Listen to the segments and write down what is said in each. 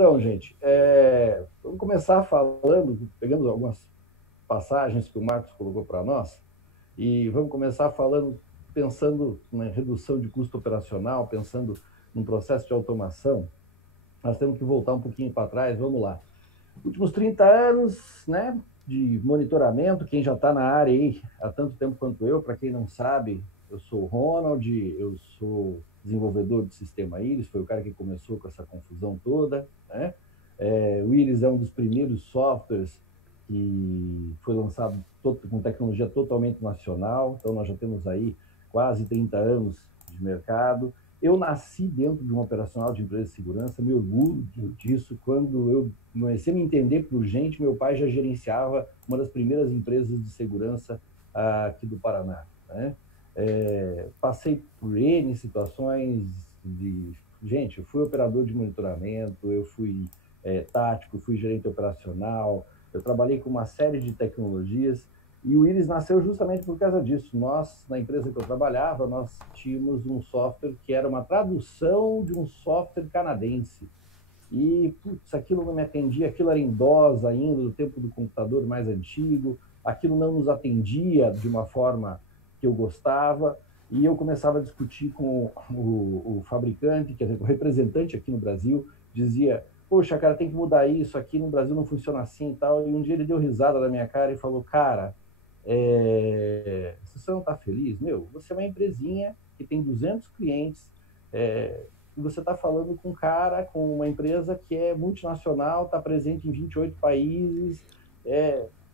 Então, gente, vamos começar falando, pegando algumas passagens que o Marcos colocou para nós, e vamos começar falando, pensando na redução de custo operacional, pensando num processo de automação. Nós temos que voltar um pouquinho para trás, vamos lá. Últimos 30 anos, né, de monitoramento, quem já está na área aí há tanto tempo quanto eu, para quem não sabe, eu sou o Ronald, eu sou desenvolvedor do sistema Iris, foi o cara que começou com essa confusão toda, né? O Iris é um dos primeiros softwares que foi lançado com tecnologia totalmente nacional, então nós já temos aí quase 30 anos de mercado. Eu nasci dentro de um operacional de empresa de segurança, me orgulho disso. Quando eu comecei a me entender por gente, meu pai já gerenciava uma das primeiras empresas de segurança aqui do Paraná, né? Passei por N situações de... Gente, eu fui operador de monitoramento, eu fui tático, fui gerente operacional, eu trabalhei com uma série de tecnologias e o Iris nasceu justamente por causa disso. Nós, na empresa que eu trabalhava, nós tínhamos um software que era uma tradução de um software canadense. E, putz, aquilo não me atendia, aquilo era em DOS ainda, do tempo do computador mais antigo, aquilo não nos atendia de uma forma que eu gostava, e eu começava a discutir com o fabricante, que é o representante aqui no Brasil, dizia, poxa, cara, tem que mudar isso, aqui no Brasil não funciona assim e tal, e um dia ele deu risada na minha cara e falou, cara, se você não está feliz, meu, você é uma empresinha que tem 200 clientes, e você está falando com um cara, com uma empresa que é multinacional, está presente em 28 países.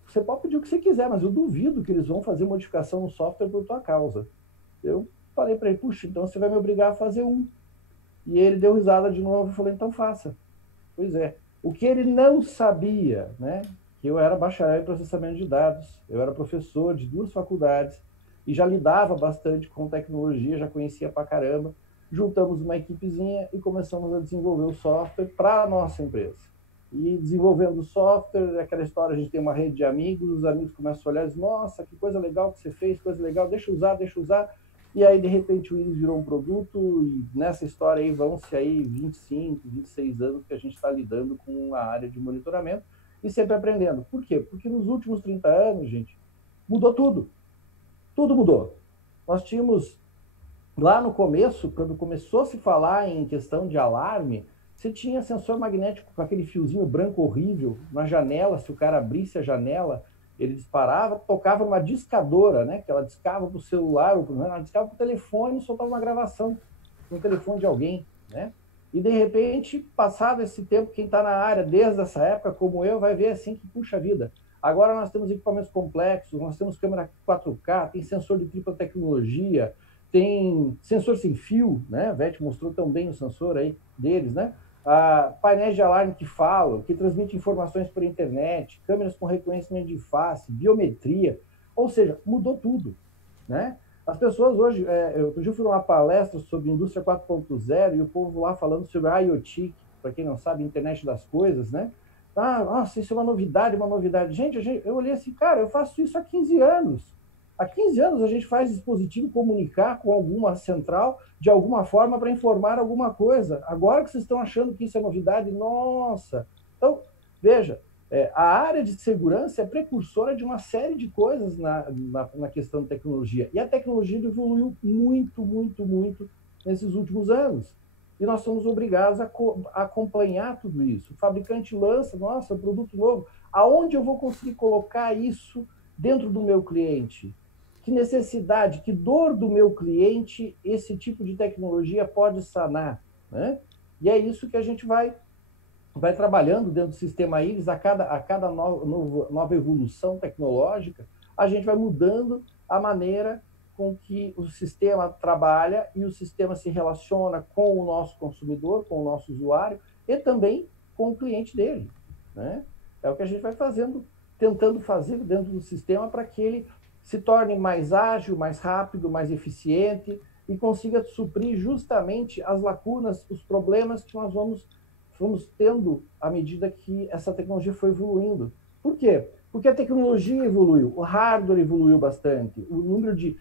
Você pode pedir o que você quiser, mas eu duvido que eles vão fazer modificação no software por tua causa. Eu falei para ele, puxa, então você vai me obrigar a fazer um. E ele deu risada de novo e falou, então faça. Pois é. O que ele não sabia, né? Que eu era bacharel em processamento de dados, eu era professor de 2 faculdades e já lidava bastante com tecnologia, já conhecia pra caramba. Juntamos uma equipezinha e começamos a desenvolver o software para a nossa empresa. E desenvolvendo o software, aquela história, a gente tem uma rede de amigos, os amigos começam a olhar e dizem, nossa, que coisa legal que você fez, coisa legal, deixa eu usar, deixa eu usar. E aí, de repente, o Iris virou um produto e nessa história aí vão-se aí 25, 26 anos que a gente está lidando com a área de monitoramento e sempre aprendendo. Por quê? Porque nos últimos 30 anos, gente, mudou tudo. Tudo mudou. Nós tínhamos, lá no começo, quando começou a se falar em questão de alarme, você tinha sensor magnético com aquele fiozinho branco horrível na janela, se o cara abrisse a janela, ele disparava, tocava uma discadora, né? Que ela discava para o celular, ou ela discava para o telefone e soltava uma gravação no telefone de alguém, né? E de repente, passado esse tempo, quem está na área desde essa época, como eu, vai ver assim que puxa vida. Agora nós temos equipamentos complexos, nós temos câmera 4K, tem sensor de tripla tecnologia, tem sensor sem fio, né? A Veth mostrou também o sensor aí deles, né? Painéis de alarme que falam, que transmitem informações por internet, câmeras com reconhecimento de face, biometria, ou seja, mudou tudo, né? As pessoas hoje, eu fui numa palestra sobre indústria 4.0 e o povo lá falando sobre a IoT, para quem não sabe, internet das coisas, né? Nossa, isso é uma novidade, uma novidade. Gente, eu olhei assim, cara, eu faço isso há 15 anos. Há 15 anos a gente faz dispositivo comunicar com alguma central de alguma forma para informar alguma coisa. Agora que vocês estão achando que isso é novidade, nossa! Então, veja, a área de segurança é precursora de uma série de coisas na questão de tecnologia. E a tecnologia evoluiu muito, muito, muito nesses últimos anos. E nós somos obrigados a acompanhar tudo isso. O fabricante lança, nossa, produto novo. Aonde eu vou conseguir colocar isso dentro do meu cliente? Que necessidade, que dor do meu cliente esse tipo de tecnologia pode sanar, né? E é isso que a gente vai trabalhando dentro do sistema Iris, a cada nova evolução tecnológica, a gente vai mudando a maneira com que o sistema trabalha e o sistema se relaciona com o nosso consumidor, com o nosso usuário e também com o cliente dele, né? É o que a gente vai fazendo, tentando fazer dentro do sistema para que ele se torne mais ágil, mais rápido, mais eficiente e consiga suprir justamente as lacunas, os problemas que nós fomos tendo à medida que essa tecnologia foi evoluindo. Por quê? Porque a tecnologia evoluiu, o hardware evoluiu bastante, o número de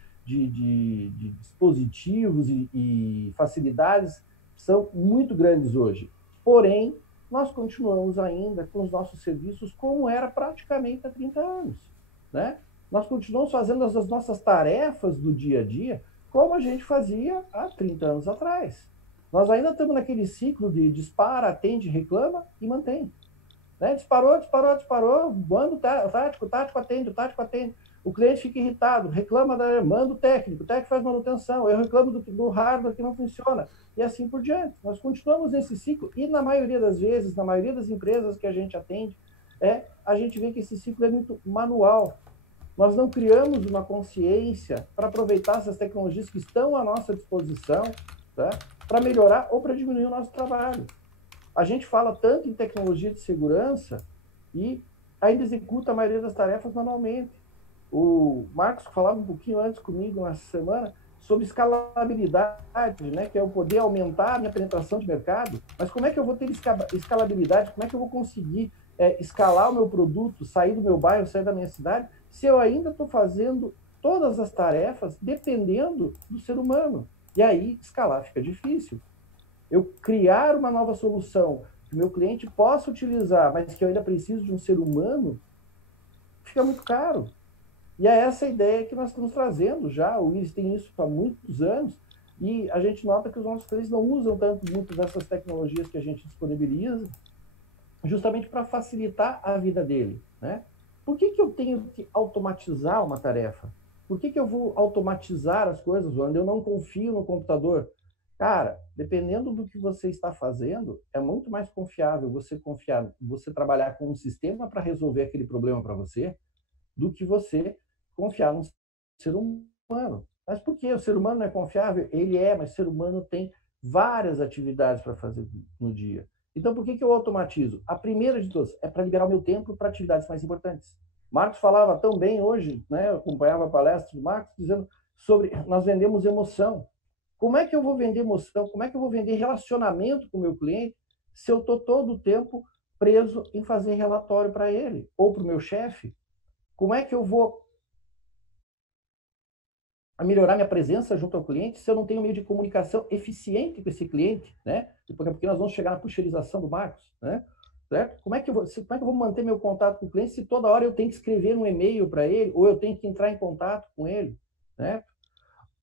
dispositivos e facilidades são muito grandes hoje. Porém, nós continuamos ainda com os nossos serviços como era praticamente há 30 anos, né? Nós continuamos fazendo as nossas tarefas do dia a dia como a gente fazia há 30 anos atrás. Nós ainda estamos naquele ciclo de dispara, atende, reclama e mantém. Né? Disparou, disparou, disparou, manda o tático, o tático atende, o tático atende. O cliente fica irritado, reclama, manda o técnico faz manutenção, eu reclamo do hardware que não funciona, e assim por diante. Nós continuamos nesse ciclo, e na maioria das vezes, na maioria das empresas que a gente atende, a gente vê que esse ciclo é muito manual. Nós não criamos uma consciência para aproveitar essas tecnologias que estão à nossa disposição, tá? Para melhorar ou para diminuir o nosso trabalho. A gente fala tanto em tecnologia de segurança e ainda executa a maioria das tarefas manualmente. O Marcos falava um pouquinho antes comigo, nessa semana, sobre escalabilidade, né, que é eu poder aumentar a minha penetração de mercado. Mas como é que eu vou ter escalabilidade? Como é que eu vou conseguir escalar o meu produto, sair do meu bairro, sair da minha cidade, se eu ainda estou fazendo todas as tarefas dependendo do ser humano? E aí, escalar fica difícil. Eu criar uma nova solução que o meu cliente possa utilizar, mas que eu ainda preciso de um ser humano, fica muito caro. E é essa a ideia que nós estamos trazendo já. O Willis tem isso há muitos anos, e a gente nota que os nossos clientes não usam muito dessas tecnologias que a gente disponibiliza, justamente para facilitar a vida dele, né? Por que eu tenho que automatizar uma tarefa? Por que eu vou automatizar as coisas quando eu não confio no computador? Cara, dependendo do que você está fazendo, é muito mais confiável você trabalhar com um sistema para resolver aquele problema para você, do que você confiar num ser humano. Mas por que o ser humano não é confiável? Ele mas o ser humano tem várias atividades para fazer no dia. Então, por que eu automatizo? A primeira de todas é para liberar o meu tempo para atividades mais importantes. Marcos falava tão bem hoje, né? Eu acompanhava a palestra do Marcos, dizendo sobre nós vendemos emoção. Como é que eu vou vender emoção? Como é que eu vou vender relacionamento com o meu cliente se eu estou todo o tempo preso em fazer relatório para ele ou para o meu chefe? Como é que eu vou melhorar minha presença junto ao cliente se eu não tenho meio de comunicação eficiente com esse cliente, né? Porque nós vamos chegar na puxerização do Marcos, né? Certo? Como é que eu vou manter meu contato com o cliente se toda hora eu tenho que escrever um e-mail para ele ou eu tenho que entrar em contato com ele, né?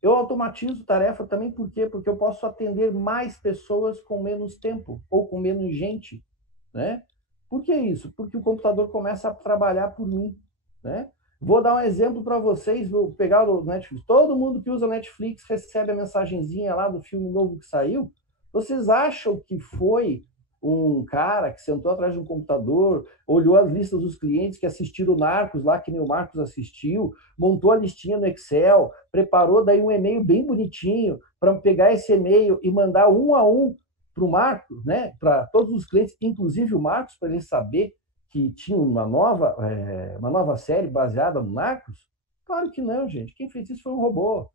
Eu automatizo tarefa também por quê? Porque eu posso atender mais pessoas com menos tempo ou com menos gente, né? Por que isso? Porque o computador começa a trabalhar por mim, né? Vou dar um exemplo para vocês, vou pegar o Netflix. Todo mundo que usa Netflix recebe a mensagenzinha lá do filme novo que saiu. Vocês acham que foi um cara que sentou atrás de um computador, olhou as listas dos clientes que assistiram o Narcos lá, que nem o Marcos assistiu, montou a listinha no Excel, preparou daí um e-mail bem bonitinho para pegar esse e-mail e mandar um a um para o Marcos, né? Para todos os clientes, inclusive o Marcos, para ele saber que tinha uma nova série baseada no Narcos? Claro que não, gente. Quem fez isso foi um robô.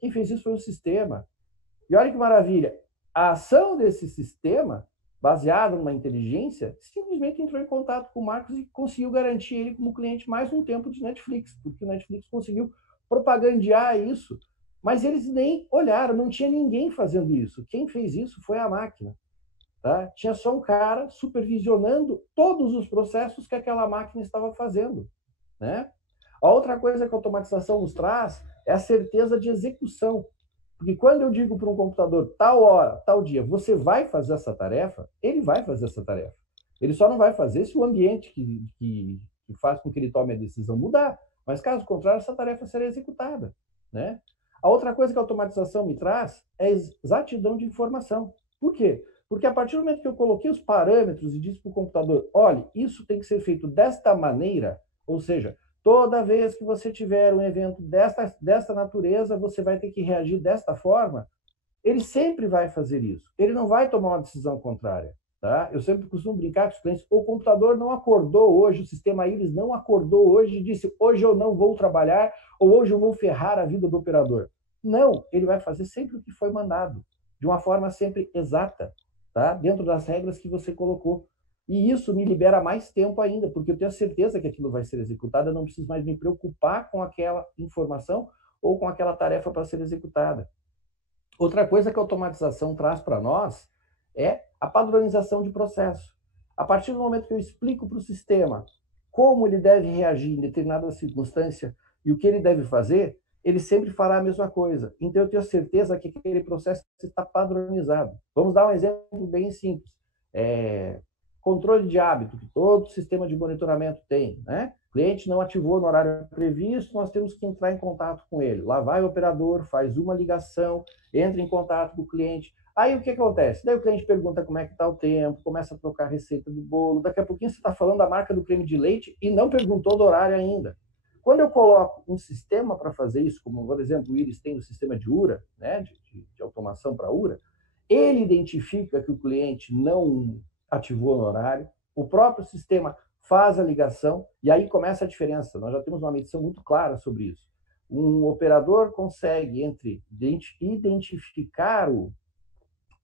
Quem fez isso foi um sistema. E olha que maravilha. A ação desse sistema, baseado numa inteligência, simplesmente entrou em contato com o Marcos e conseguiu garantir ele como cliente mais um tempo de Netflix, porque o Netflix conseguiu propagandear isso. Mas eles nem olharam, não tinha ninguém fazendo isso. Quem fez isso foi a máquina. Tá? Tinha só um cara supervisionando todos os processos que aquela máquina estava fazendo, né? A outra coisa que a automatização nos traz é a certeza de execução. Porque quando eu digo para um computador, tal hora, tal dia, você vai fazer essa tarefa, ele vai fazer essa tarefa. Ele só não vai fazer se o ambiente que faz com que ele tome a decisão mudar. Mas, caso contrário, essa tarefa será executada, né? A outra coisa que a automatização me traz é exatidão de informação. Por quê? Porque a partir do momento que eu coloquei os parâmetros e disse para o computador, olha, isso tem que ser feito desta maneira, ou seja, toda vez que você tiver um evento desta natureza, você vai ter que reagir desta forma, ele sempre vai fazer isso. Ele não vai tomar uma decisão contrária. Tá? Eu sempre costumo brincar com os clientes, o computador não acordou hoje, o sistema Iris não acordou hoje e disse, hoje eu não vou trabalhar, ou hoje eu vou ferrar a vida do operador. Não, ele vai fazer sempre o que foi mandado, de uma forma sempre exata, tá? Dentro das regras que você colocou. E isso me libera mais tempo ainda, porque eu tenho a certeza que aquilo vai ser executado, eu não preciso mais me preocupar com aquela informação ou com aquela tarefa para ser executada. Outra coisa que a automatização traz para nós é a padronização de processo. A partir do momento que eu explico para o sistema como ele deve reagir em determinada circunstância e o que ele deve fazer, ele sempre fará a mesma coisa. Então, eu tenho certeza que aquele processo está padronizado. Vamos dar um exemplo bem simples. Controle de hábito, que todo sistema de monitoramento tem, né? O cliente não ativou no horário previsto, nós temos que entrar em contato com ele. Lá vai o operador, faz uma ligação, entra em contato com o cliente. Aí o que acontece? Daí o cliente pergunta como é que está o tempo, começa a trocar a receita do bolo. Daqui a pouquinho você está falando da marca do creme de leite e não perguntou do horário ainda. Quando eu coloco um sistema para fazer isso, como, por exemplo, o Iris tem o sistema de URA, né, de automação para URA, ele identifica que o cliente não ativou no horário, o próprio sistema faz a ligação e aí começa a diferença. Nós já temos uma medição muito clara sobre isso. Um operador consegue identificar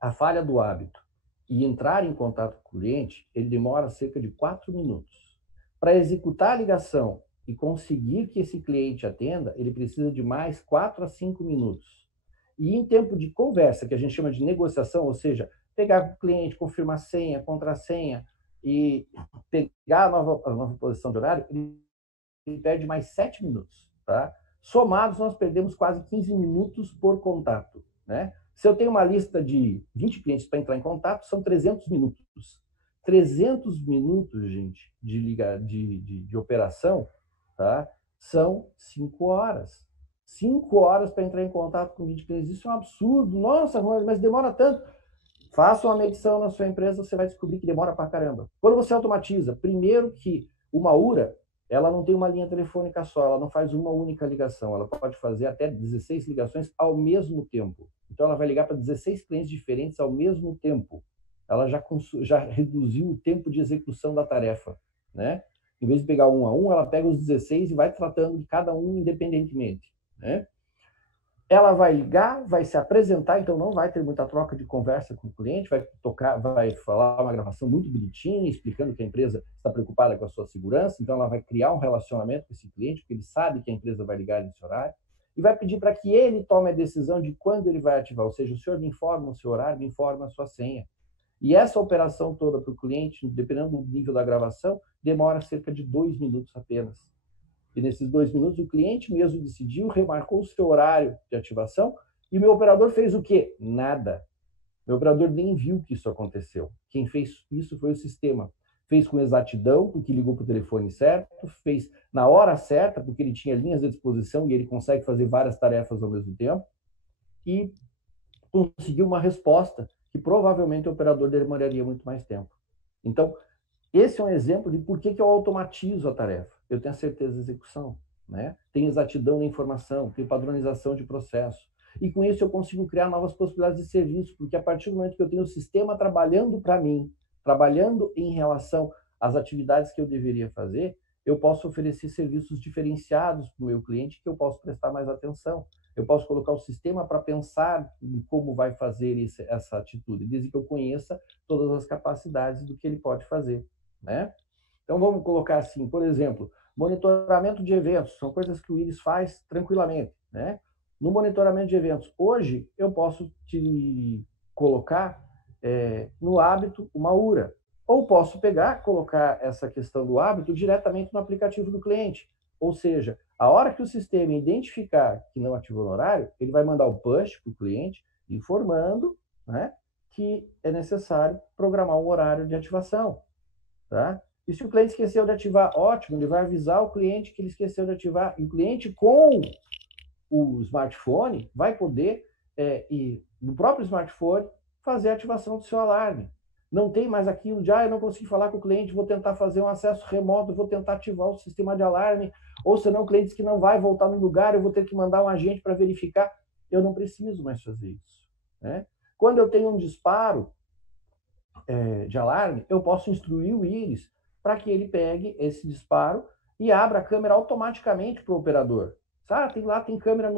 a falha do hábito e entrar em contato com o cliente, ele demora cerca de 4 minutos. Para executar a ligação e conseguir que esse cliente atenda, ele precisa de mais 4 a 5 minutos. E em tempo de conversa, que a gente chama de negociação, ou seja, pegar com o cliente, confirmar senha, contrassenha e pegar a nova posição de horário, ele perde mais 7 minutos. Tá? Somados, nós perdemos quase 15 minutos por contato. Né? Se eu tenho uma lista de 20 clientes para entrar em contato, são 300 minutos. 300 minutos, gente, de operação, tá? São 5 horas. 5 horas para entrar em contato com 20 clientes. Isso é um absurdo. Nossa, mas demora tanto. Faça uma medição na sua empresa, você vai descobrir que demora pra caramba. Quando você automatiza, primeiro que uma URA, ela não tem uma linha telefônica só, ela não faz uma única ligação, ela pode fazer até 16 ligações ao mesmo tempo. Então, ela vai ligar para 16 clientes diferentes ao mesmo tempo. Ela já reduziu o tempo de execução da tarefa, né? Em vez de pegar um a um, ela pega os 16 e vai tratando de cada um independentemente, né? Ela vai ligar, vai se apresentar, então não vai ter muita troca de conversa com o cliente, vai falar uma gravação muito bonitinha, explicando que a empresa está preocupada com a sua segurança, então ela vai criar um relacionamento com esse cliente, porque ele sabe que a empresa vai ligar nesse horário, e vai pedir para que ele tome a decisão de quando ele vai ativar, ou seja, o senhor me informa o seu horário, me informa a sua senha. E essa operação toda para o cliente, dependendo do nível da gravação, demora cerca de 2 minutos apenas. E nesses 2 minutos, o cliente mesmo decidiu, remarcou o seu horário de ativação e o meu operador fez o quê? Nada. Meu operador nem viu que isso aconteceu. Quem fez isso foi o sistema. Fez com exatidão, porque ligou para o telefone certo, fez na hora certa, porque ele tinha linhas à disposição e ele consegue fazer várias tarefas ao mesmo tempo, e conseguiu uma resposta que provavelmente o operador demoraria muito mais tempo. Então, esse é um exemplo de por que eu automatizo a tarefa. Eu tenho a certeza de execução, né? Tenho exatidão na informação, tenho padronização de processo. E com isso eu consigo criar novas possibilidades de serviço, porque a partir do momento que eu tenho o sistema trabalhando para mim, trabalhando em relação às atividades que eu deveria fazer, eu posso oferecer serviços diferenciados para o meu cliente que eu posso prestar mais atenção. Eu posso colocar o sistema para pensar em como vai fazer essa atitude, desde que eu conheça todas as capacidades do que ele pode fazer, né? Então, vamos colocar assim, por exemplo, monitoramento de eventos, são coisas que o Iris faz tranquilamente, né? No monitoramento de eventos, hoje eu posso te colocar no hábito uma URA, ou posso pegar, colocar essa questão do hábito diretamente no aplicativo do cliente. Ou seja, a hora que o sistema identificar que não ativou no horário, ele vai mandar o push para o cliente, informando, né, que é necessário programar um horário de ativação. Tá? E se o cliente esqueceu de ativar, ótimo, ele vai avisar o cliente que ele esqueceu de ativar. E o cliente, com o smartphone, vai poder, no próprio smartphone, fazer a ativação do seu alarme. Não tem mais aquilo de, eu não consigo falar com o cliente, vou tentar fazer um acesso remoto, vou tentar ativar o sistema de alarme, ou senão o cliente diz que não vai voltar no lugar, eu vou ter que mandar um agente para verificar. Eu não preciso mais fazer isso, né? Quando eu tenho um disparo de alarme, eu posso instruir o Iris para que ele pegue esse disparo e abra a câmera automaticamente para o operador. Tem câmera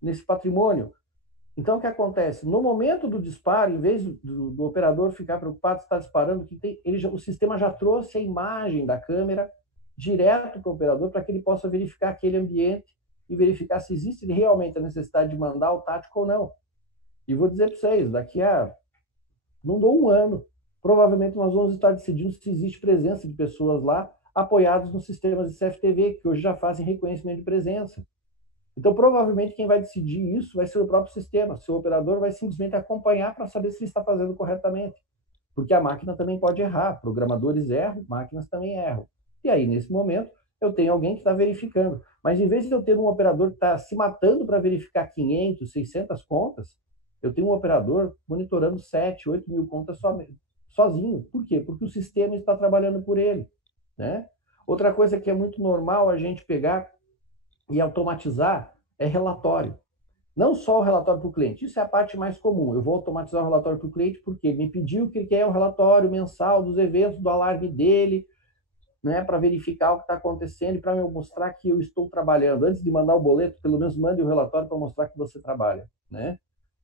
nesse patrimônio. Então, o que acontece? No momento do disparo, em vez do operador ficar preocupado se está disparando, o sistema já trouxe a imagem da câmera direto para o operador para que ele possa verificar aquele ambiente e verificar se existe realmente a necessidade de mandar o tático ou não. E vou dizer para vocês, não dou um ano, provavelmente nós vamos estar decidindo se existe presença de pessoas lá apoiadas nos sistemas de CFTV, que hoje já fazem reconhecimento de presença. Então, provavelmente, quem vai decidir isso vai ser o próprio sistema. Seu operador vai simplesmente acompanhar para saber se ele está fazendo corretamente. Porque a máquina também pode errar. Programadores erram, máquinas também erram. E aí, nesse momento, eu tenho alguém que está verificando. Mas, em vez de eu ter um operador que está se matando para verificar 500, 600 contas, eu tenho um operador monitorando 7, 8 mil contas sozinho. Por quê? Porque o sistema está trabalhando por ele. Né? Outra coisa que é muito normal a gente pegar e automatizar é relatório. Não só o relatório para o cliente, isso é a parte mais comum. Eu vou automatizar o relatório para o cliente porque ele me pediu que ele quer um relatório mensal dos eventos, do alarme dele, né, para verificar o que está acontecendo e para me mostrar que eu estou trabalhando. Antes de mandar o boleto, pelo menos mande o relatório para mostrar que você trabalha. Né?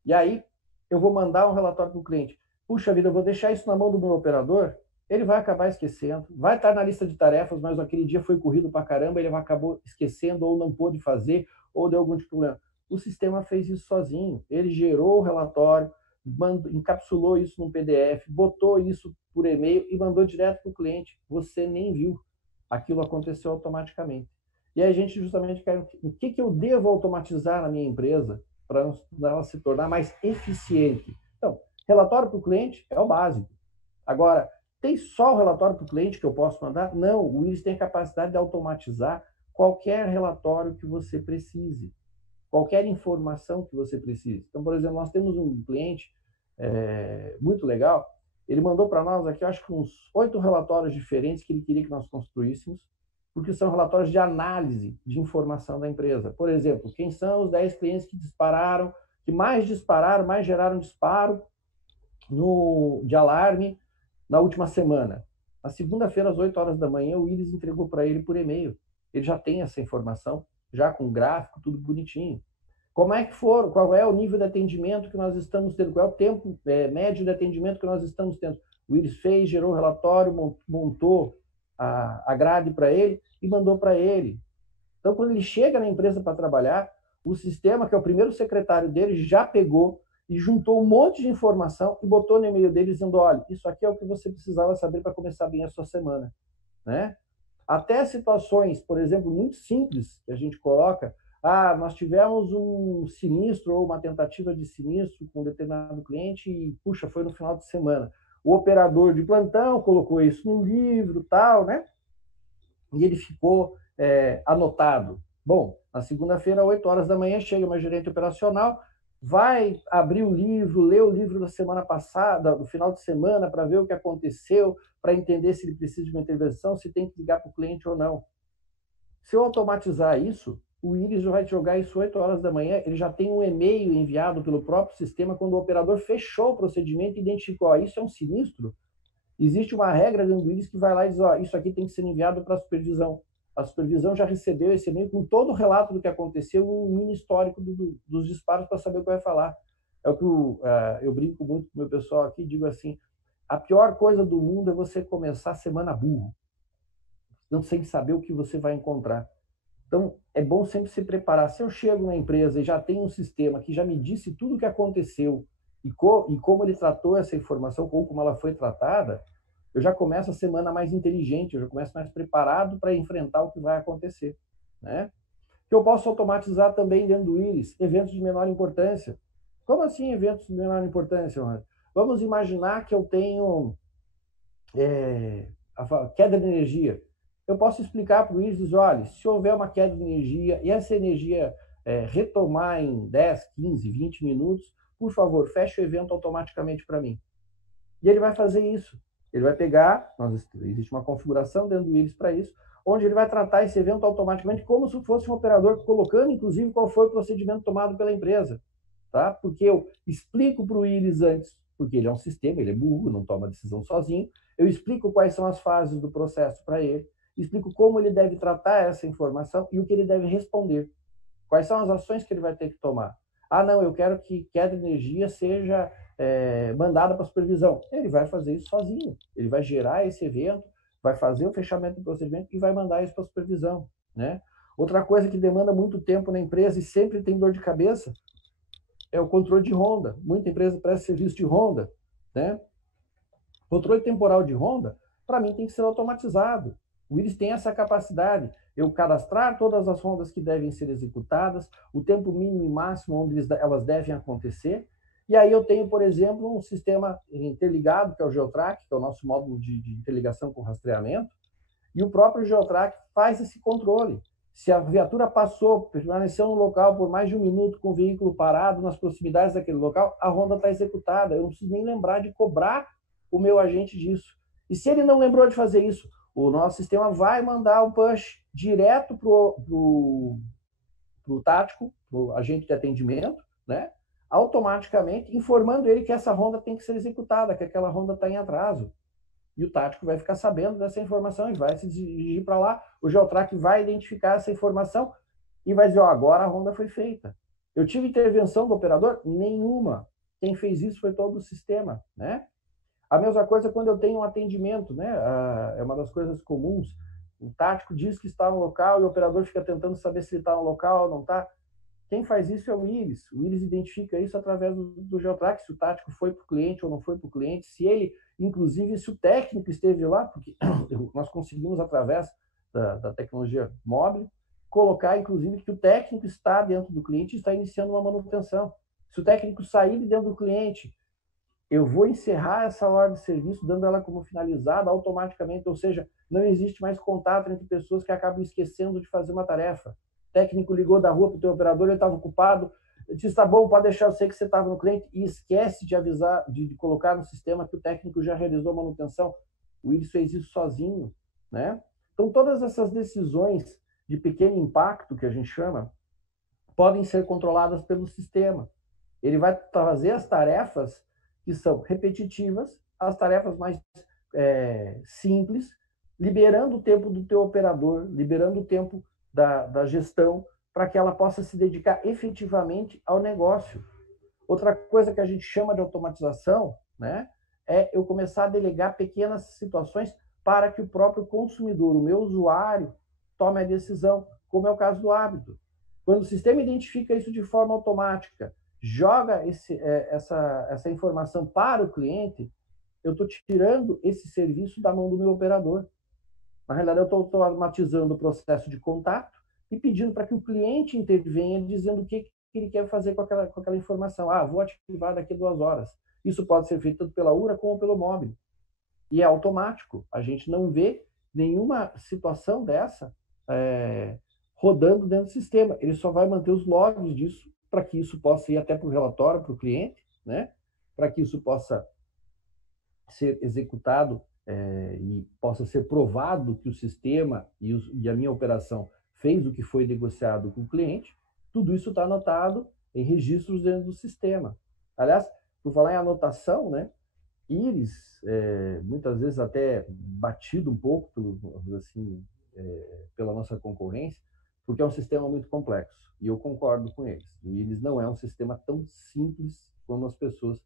E aí, eu vou mandar um relatório para o cliente. Puxa vida, eu vou deixar isso na mão do meu operador, ele vai acabar esquecendo, vai estar na lista de tarefas, mas aquele dia foi corrido para caramba, ele acabou esquecendo ou não pôde fazer, ou deu algum tipo de problema. O sistema fez isso sozinho, ele gerou o relatório, encapsulou isso num PDF, botou isso por e-mail e mandou direto para o cliente. Você nem viu. Aquilo aconteceu automaticamente. E aí a gente justamente quer o que eu devo automatizar na minha empresa para ela se tornar mais eficiente. Então, relatório para o cliente é o básico. Agora, tem só o relatório para o cliente que eu posso mandar? Não, o Willis tem a capacidade de automatizar qualquer relatório que você precise, qualquer informação que você precise. Então, por exemplo, nós temos um cliente muito legal, ele mandou para nós aqui, acho que uns 8 relatórios diferentes que ele queria que nós construíssemos, porque são relatórios de análise de informação da empresa. Por exemplo, quem são os 10 clientes que dispararam, que mais dispararam, mais geraram disparo de alarme na última semana. Na segunda-feira, às 8 horas da manhã, o Willis entregou para ele por e-mail. Ele já tem essa informação, já com gráfico, tudo bonitinho. Como é que foram? Qual é o nível de atendimento que nós estamos tendo? Qual é o tempo médio de atendimento que nós estamos tendo? O Willis fez, gerou o relatório, montou a grade para ele e mandou para ele. Então, quando ele chega na empresa para trabalhar, o sistema, que é o primeiro secretário dele, já pegou e juntou um monte de informação e botou no e-mail dele dizendo, olha, isso aqui é o que você precisava saber para começar bem a sua semana. Né? Até situações, por exemplo, muito simples que a gente coloca, nós tivemos um sinistro ou uma tentativa de sinistro com um determinado cliente e, puxa, foi no final de semana. O operador de plantão colocou isso no livro, tal, né? E ele ficou anotado. Bom, na segunda-feira, 8 horas da manhã, chega uma gerente operacional, vai abrir o livro, ler o livro da semana passada, do final de semana, para ver o que aconteceu, para entender se ele precisa de uma intervenção, se tem que ligar para o cliente ou não. Se eu automatizar isso, o Willis já vai jogar isso 8 horas da manhã, ele já tem um e-mail enviado pelo próprio sistema quando o operador fechou o procedimento e identificou, isso é um sinistro. Existe uma regra dentro do Willis que vai lá e diz, isso aqui tem que ser enviado para a supervisão. A supervisão já recebeu esse e-mail com todo o relato do que aconteceu, um mini histórico dos disparos para saber o que vai falar. É o que eu brinco muito com o meu pessoal aqui, digo assim, a pior coisa do mundo é você começar a semana burro, não sem saber o que você vai encontrar. Então, é bom sempre se preparar. Se eu chego na empresa e já tenho um sistema que já me disse tudo o que aconteceu e como ele tratou essa informação, ou como ela foi tratada, eu já começo a semana mais inteligente, eu já começo mais preparado para enfrentar o que vai acontecer. Né? Eu posso automatizar também dentro do Willis eventos de menor importância. Como assim eventos de menor importância, Ronald? Vamos imaginar que eu tenho a queda de energia. Eu posso explicar para o Willis, olha, se houver uma queda de energia e essa energia retomar em 10, 15, 20 minutos, por favor, feche o evento automaticamente para mim. E ele vai fazer isso. Ele vai pegar, existe uma configuração dentro do Willis para isso, onde ele vai tratar esse evento automaticamente como se fosse um operador, colocando, inclusive, qual foi o procedimento tomado pela empresa. Tá? Porque eu explico para o Willis antes, porque ele é um sistema, ele é burro, não toma decisão sozinho, eu explico quais são as fases do processo para ele, explico como ele deve tratar essa informação e o que ele deve responder. Quais são as ações que ele vai ter que tomar? Não, eu quero que queda de energia seja mandada para a supervisão. Ele vai fazer isso sozinho. Ele vai gerar esse evento, vai fazer o fechamento do procedimento e vai mandar isso para a supervisão. Né? Outra coisa que demanda muito tempo na empresa e sempre tem dor de cabeça é o controle de ronda. Muita empresa presta serviço de ronda. Né? Controle temporal de ronda, para mim, tem que ser automatizado. O Iris tem essa capacidade. Eu cadastrar todas as rondas que devem ser executadas, o tempo mínimo e máximo onde elas devem acontecer. E aí eu tenho, por exemplo, um sistema interligado, que é o Geotrack, que é o nosso módulo de interligação com rastreamento, e o próprio Geotrack faz esse controle. Se a viatura passou, permaneceu no local por mais de 1 minuto com o veículo parado nas proximidades daquele local, a ronda está executada. Eu não preciso nem lembrar de cobrar o meu agente disso. E se ele não lembrou de fazer isso, o nosso sistema vai mandar um push direto para o tático, para o agente de atendimento, né? Automaticamente, informando ele que essa ronda tem que ser executada, que aquela ronda está em atraso. E o tático vai ficar sabendo dessa informação e vai se dirigir para lá. O Geotrack vai identificar essa informação e vai dizer, ó, agora a ronda foi feita. Eu tive intervenção do operador? Nenhuma. Quem fez isso foi todo o sistema, né? A mesma coisa quando eu tenho um atendimento, né? É uma das coisas comuns. O tático diz que está no local e o operador fica tentando saber se ele está no local ou não está. Quem faz isso é o Iris. O Iris identifica isso através do Geotrack, se o tático foi para o cliente ou não foi para o cliente, se ele, inclusive, se o técnico esteve lá, porque nós conseguimos, através da tecnologia móvel, colocar, inclusive, que o técnico está dentro do cliente e está iniciando uma manutenção. Se o técnico sair de dentro do cliente, eu vou encerrar essa ordem de serviço, dando ela como finalizada automaticamente, ou seja, não existe mais contato entre pessoas que acabam esquecendo de fazer uma tarefa. O técnico ligou da rua para o teu operador, ele estava ocupado, disse, tá bom, pode deixar, eu sei que você estava no cliente, e esquece de avisar, de colocar no sistema que o técnico já realizou a manutenção. O Iris fez isso sozinho, né? Então, todas essas decisões de pequeno impacto, que a gente chama, podem ser controladas pelo sistema. Ele vai fazer as tarefas que são repetitivas, as tarefas mais simples, liberando o tempo do teu operador, liberando o tempo da gestão, para que ela possa se dedicar efetivamente ao negócio. Outra coisa que a gente chama de automatização, né, é eu começar a delegar pequenas situações para que o próprio consumidor, o meu usuário, tome a decisão, como é o caso do hábito. Quando o sistema identifica isso de forma automática, joga essa informação para o cliente, eu estou tirando esse serviço da mão do meu operador. Na realidade, eu estou automatizando o processo de contato e pedindo para que o cliente intervenha, dizendo o que ele quer fazer com aquela informação. Ah, vou ativar daqui a 2 horas. Isso pode ser feito tanto pela URA como pelo móvel. E é automático. A gente não vê nenhuma situação dessa rodando dentro do sistema. Ele só vai manter os logs disso para que isso possa ir até para o relatório, para o cliente, né? Para que isso possa ser executado e possa ser provado que o sistema e a minha operação fez o que foi negociado com o cliente. Tudo isso está anotado em registros dentro do sistema. Aliás, por falar em anotação, né? Iris, muitas vezes até batido um pouco pela nossa concorrência, porque é um sistema muito complexo. E eu concordo com eles. O Iris não é um sistema tão simples como as pessoas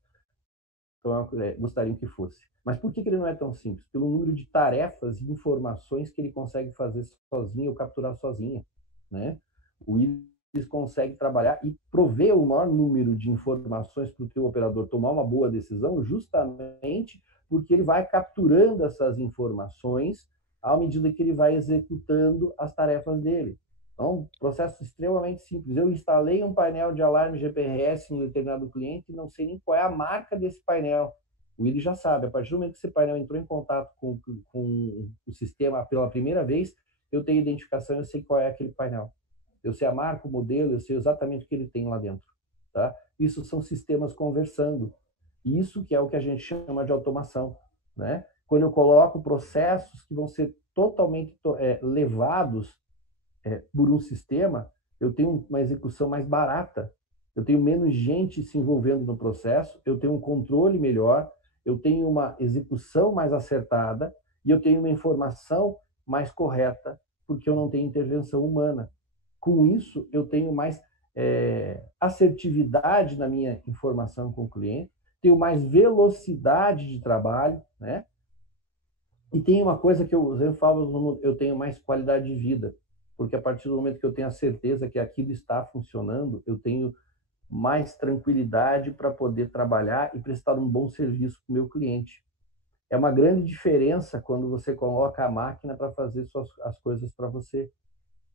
gostariam que fosse. Mas por que ele não é tão simples? Pelo número de tarefas e informações que ele consegue fazer sozinho ou capturar sozinho, né? O Iris consegue trabalhar e prover o maior número de informações para o teu operador tomar uma boa decisão, justamente porque ele vai capturando essas informações à medida que ele vai executando as tarefas dele. Então, um processo extremamente simples. Eu instalei um painel de alarme GPRS em um determinado cliente e não sei nem qual é a marca desse painel. O Iris já sabe. A partir do momento que esse painel entrou em contato com o sistema pela primeira vez, eu tenho identificação, eu sei qual é aquele painel. Eu sei a marca, o modelo, eu sei exatamente o que ele tem lá dentro. Tá? Isso são sistemas conversando. Isso que é o que a gente chama de automação. Né? Quando eu coloco processos que vão ser totalmente levados por um sistema, eu tenho uma execução mais barata, eu tenho menos gente se envolvendo no processo, eu tenho um controle melhor, eu tenho uma execução mais acertada e eu tenho uma informação mais correta, porque eu não tenho intervenção humana. Com isso, eu tenho mais assertividade na minha informação com o cliente, tenho mais velocidade de trabalho, né? E tem uma coisa que eu falo, eu tenho mais qualidade de vida, porque a partir do momento que eu tenho a certeza que aquilo está funcionando, eu tenho mais tranquilidade para poder trabalhar e prestar um bom serviço para o meu cliente. é uma grande diferença quando você coloca a máquina para fazer as coisas para você.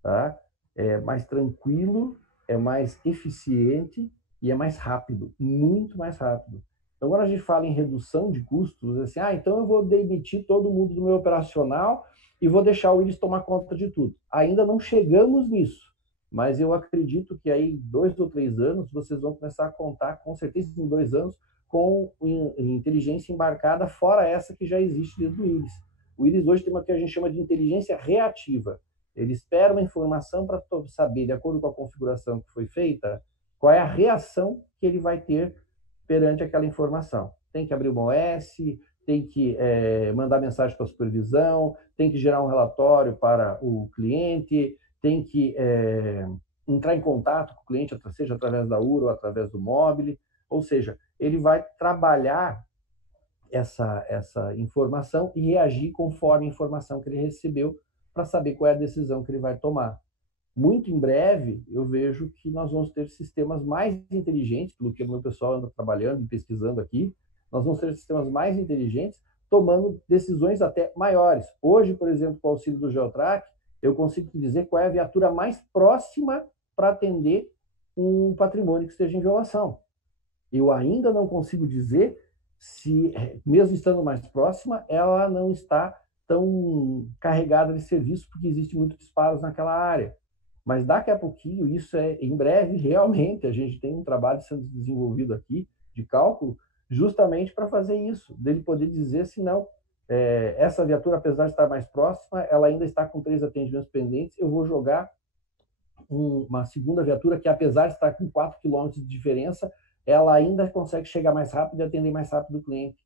Tá? É mais tranquilo, é mais eficiente e é mais rápido, muito mais rápido. Então, quando a gente fala em redução de custos, assim, então eu vou demitir todo mundo do meu operacional e vou deixar o Willis tomar conta de tudo. Ainda não chegamos nisso, mas eu acredito que aí 2 ou 3 anos vocês vão começar a contar, com certeza em 2 anos, com inteligência embarcada fora essa que já existe dentro do Willis. O Willis hoje tem uma que a gente chama de inteligência reativa. Ele espera uma informação para saber, de acordo com a configuração que foi feita, qual é a reação que ele vai ter perante aquela informação. Tem que abrir uma OS, tem que mandar mensagem para a supervisão, tem que gerar um relatório para o cliente, tem que entrar em contato com o cliente, seja através da URA ou através do mobile. Ou seja, ele vai trabalhar essa informação e reagir conforme a informação que ele recebeu para saber qual é a decisão que ele vai tomar. Muito em breve, eu vejo que nós vamos ter sistemas mais inteligentes, pelo que o meu pessoal anda trabalhando e pesquisando aqui, nós vamos ter sistemas mais inteligentes tomando decisões até maiores. Hoje, por exemplo, com o auxílio do Geotrack, eu consigo te dizer qual é a viatura mais próxima para atender um patrimônio que esteja em violação. Eu ainda não consigo dizer se, mesmo estando mais próxima, ela não está tão carregada de serviço, porque existe muitos disparos naquela área. Mas daqui a pouquinho, isso em breve, realmente, a gente tem um trabalho sendo desenvolvido aqui, de cálculo, justamente para fazer isso, dele poder dizer se não, essa viatura, apesar de estar mais próxima, ela ainda está com 3 atendimentos pendentes, eu vou jogar uma segunda viatura que, apesar de estar com 4 quilômetros de diferença, ela ainda consegue chegar mais rápido e atender mais rápido o cliente.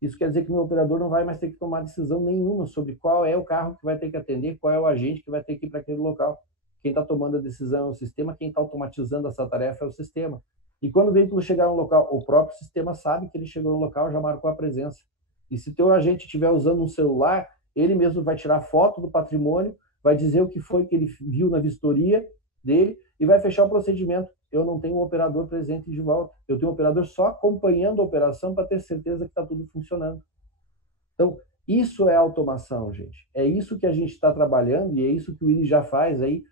Isso quer dizer que o meu operador não vai mais ter que tomar decisão nenhuma sobre qual é o carro que vai ter que atender, qual é o agente que vai ter que ir para aquele local. Quem está tomando a decisão é o sistema, quem está automatizando essa tarefa é o sistema. E quando o veículo chegar no local, o próprio sistema sabe que ele chegou no local, já marcou a presença. E se teu agente estiver usando um celular, ele mesmo vai tirar foto do patrimônio, vai dizer o que foi que ele viu na vistoria dele e vai fechar o procedimento. Eu não tenho um operador presente de volta. Eu tenho um operador só acompanhando a operação para ter certeza que está tudo funcionando. Então, isso é automação, gente. É isso que a gente está trabalhando e é isso que o Willis já faz aí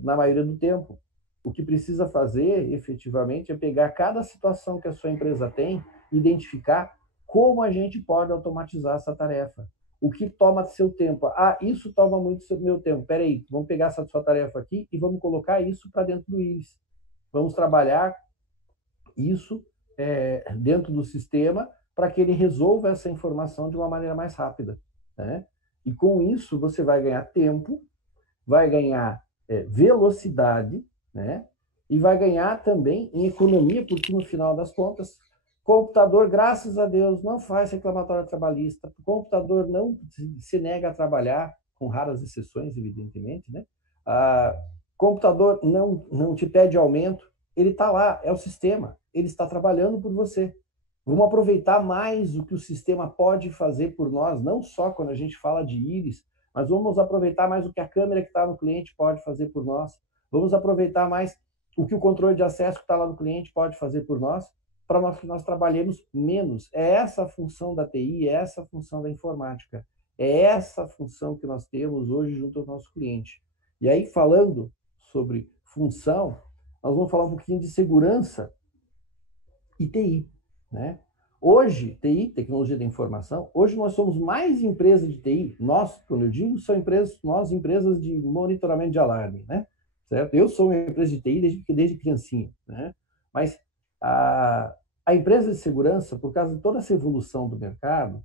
na maioria do tempo. O que precisa fazer, efetivamente, é pegar cada situação que a sua empresa tem, identificar como a gente pode automatizar essa tarefa. O que toma seu tempo? Isso toma muito meu tempo. Espera aí, vamos pegar essa sua tarefa aqui e vamos colocar isso para dentro do Willis. Vamos trabalhar isso dentro do sistema para que ele resolva essa informação de uma maneira mais rápida. Né? E com isso você vai ganhar tempo, vai ganhar velocidade, né? E vai ganhar também em economia, porque no final das contas, computador, graças a Deus, não faz reclamatório trabalhista, o computador não se nega a trabalhar, com raras exceções, evidentemente, né? Computador não te pede aumento, ele está lá, é o sistema, ele está trabalhando por você. Vamos aproveitar mais o que o sistema pode fazer por nós, não só quando a gente fala de íris, mas vamos aproveitar mais o que a câmera que está no cliente pode fazer por nós. Vamos aproveitar mais o que o controle de acesso que está lá no cliente pode fazer por nós, para que nós trabalhemos menos. É essa a função da TI, é essa a função da informática. É essa a função que nós temos hoje junto ao nosso cliente. E aí, falando sobre função, nós vamos falar um pouquinho de segurança e TI. Né? Hoje, TI, tecnologia da informação, hoje nós somos mais empresa de TI, nós, quando eu digo, são empresas de monitoramento de alarme, né? Certo? Eu sou uma empresa de TI desde criancinha, né? Mas a empresa de segurança, por causa de toda essa evolução do mercado,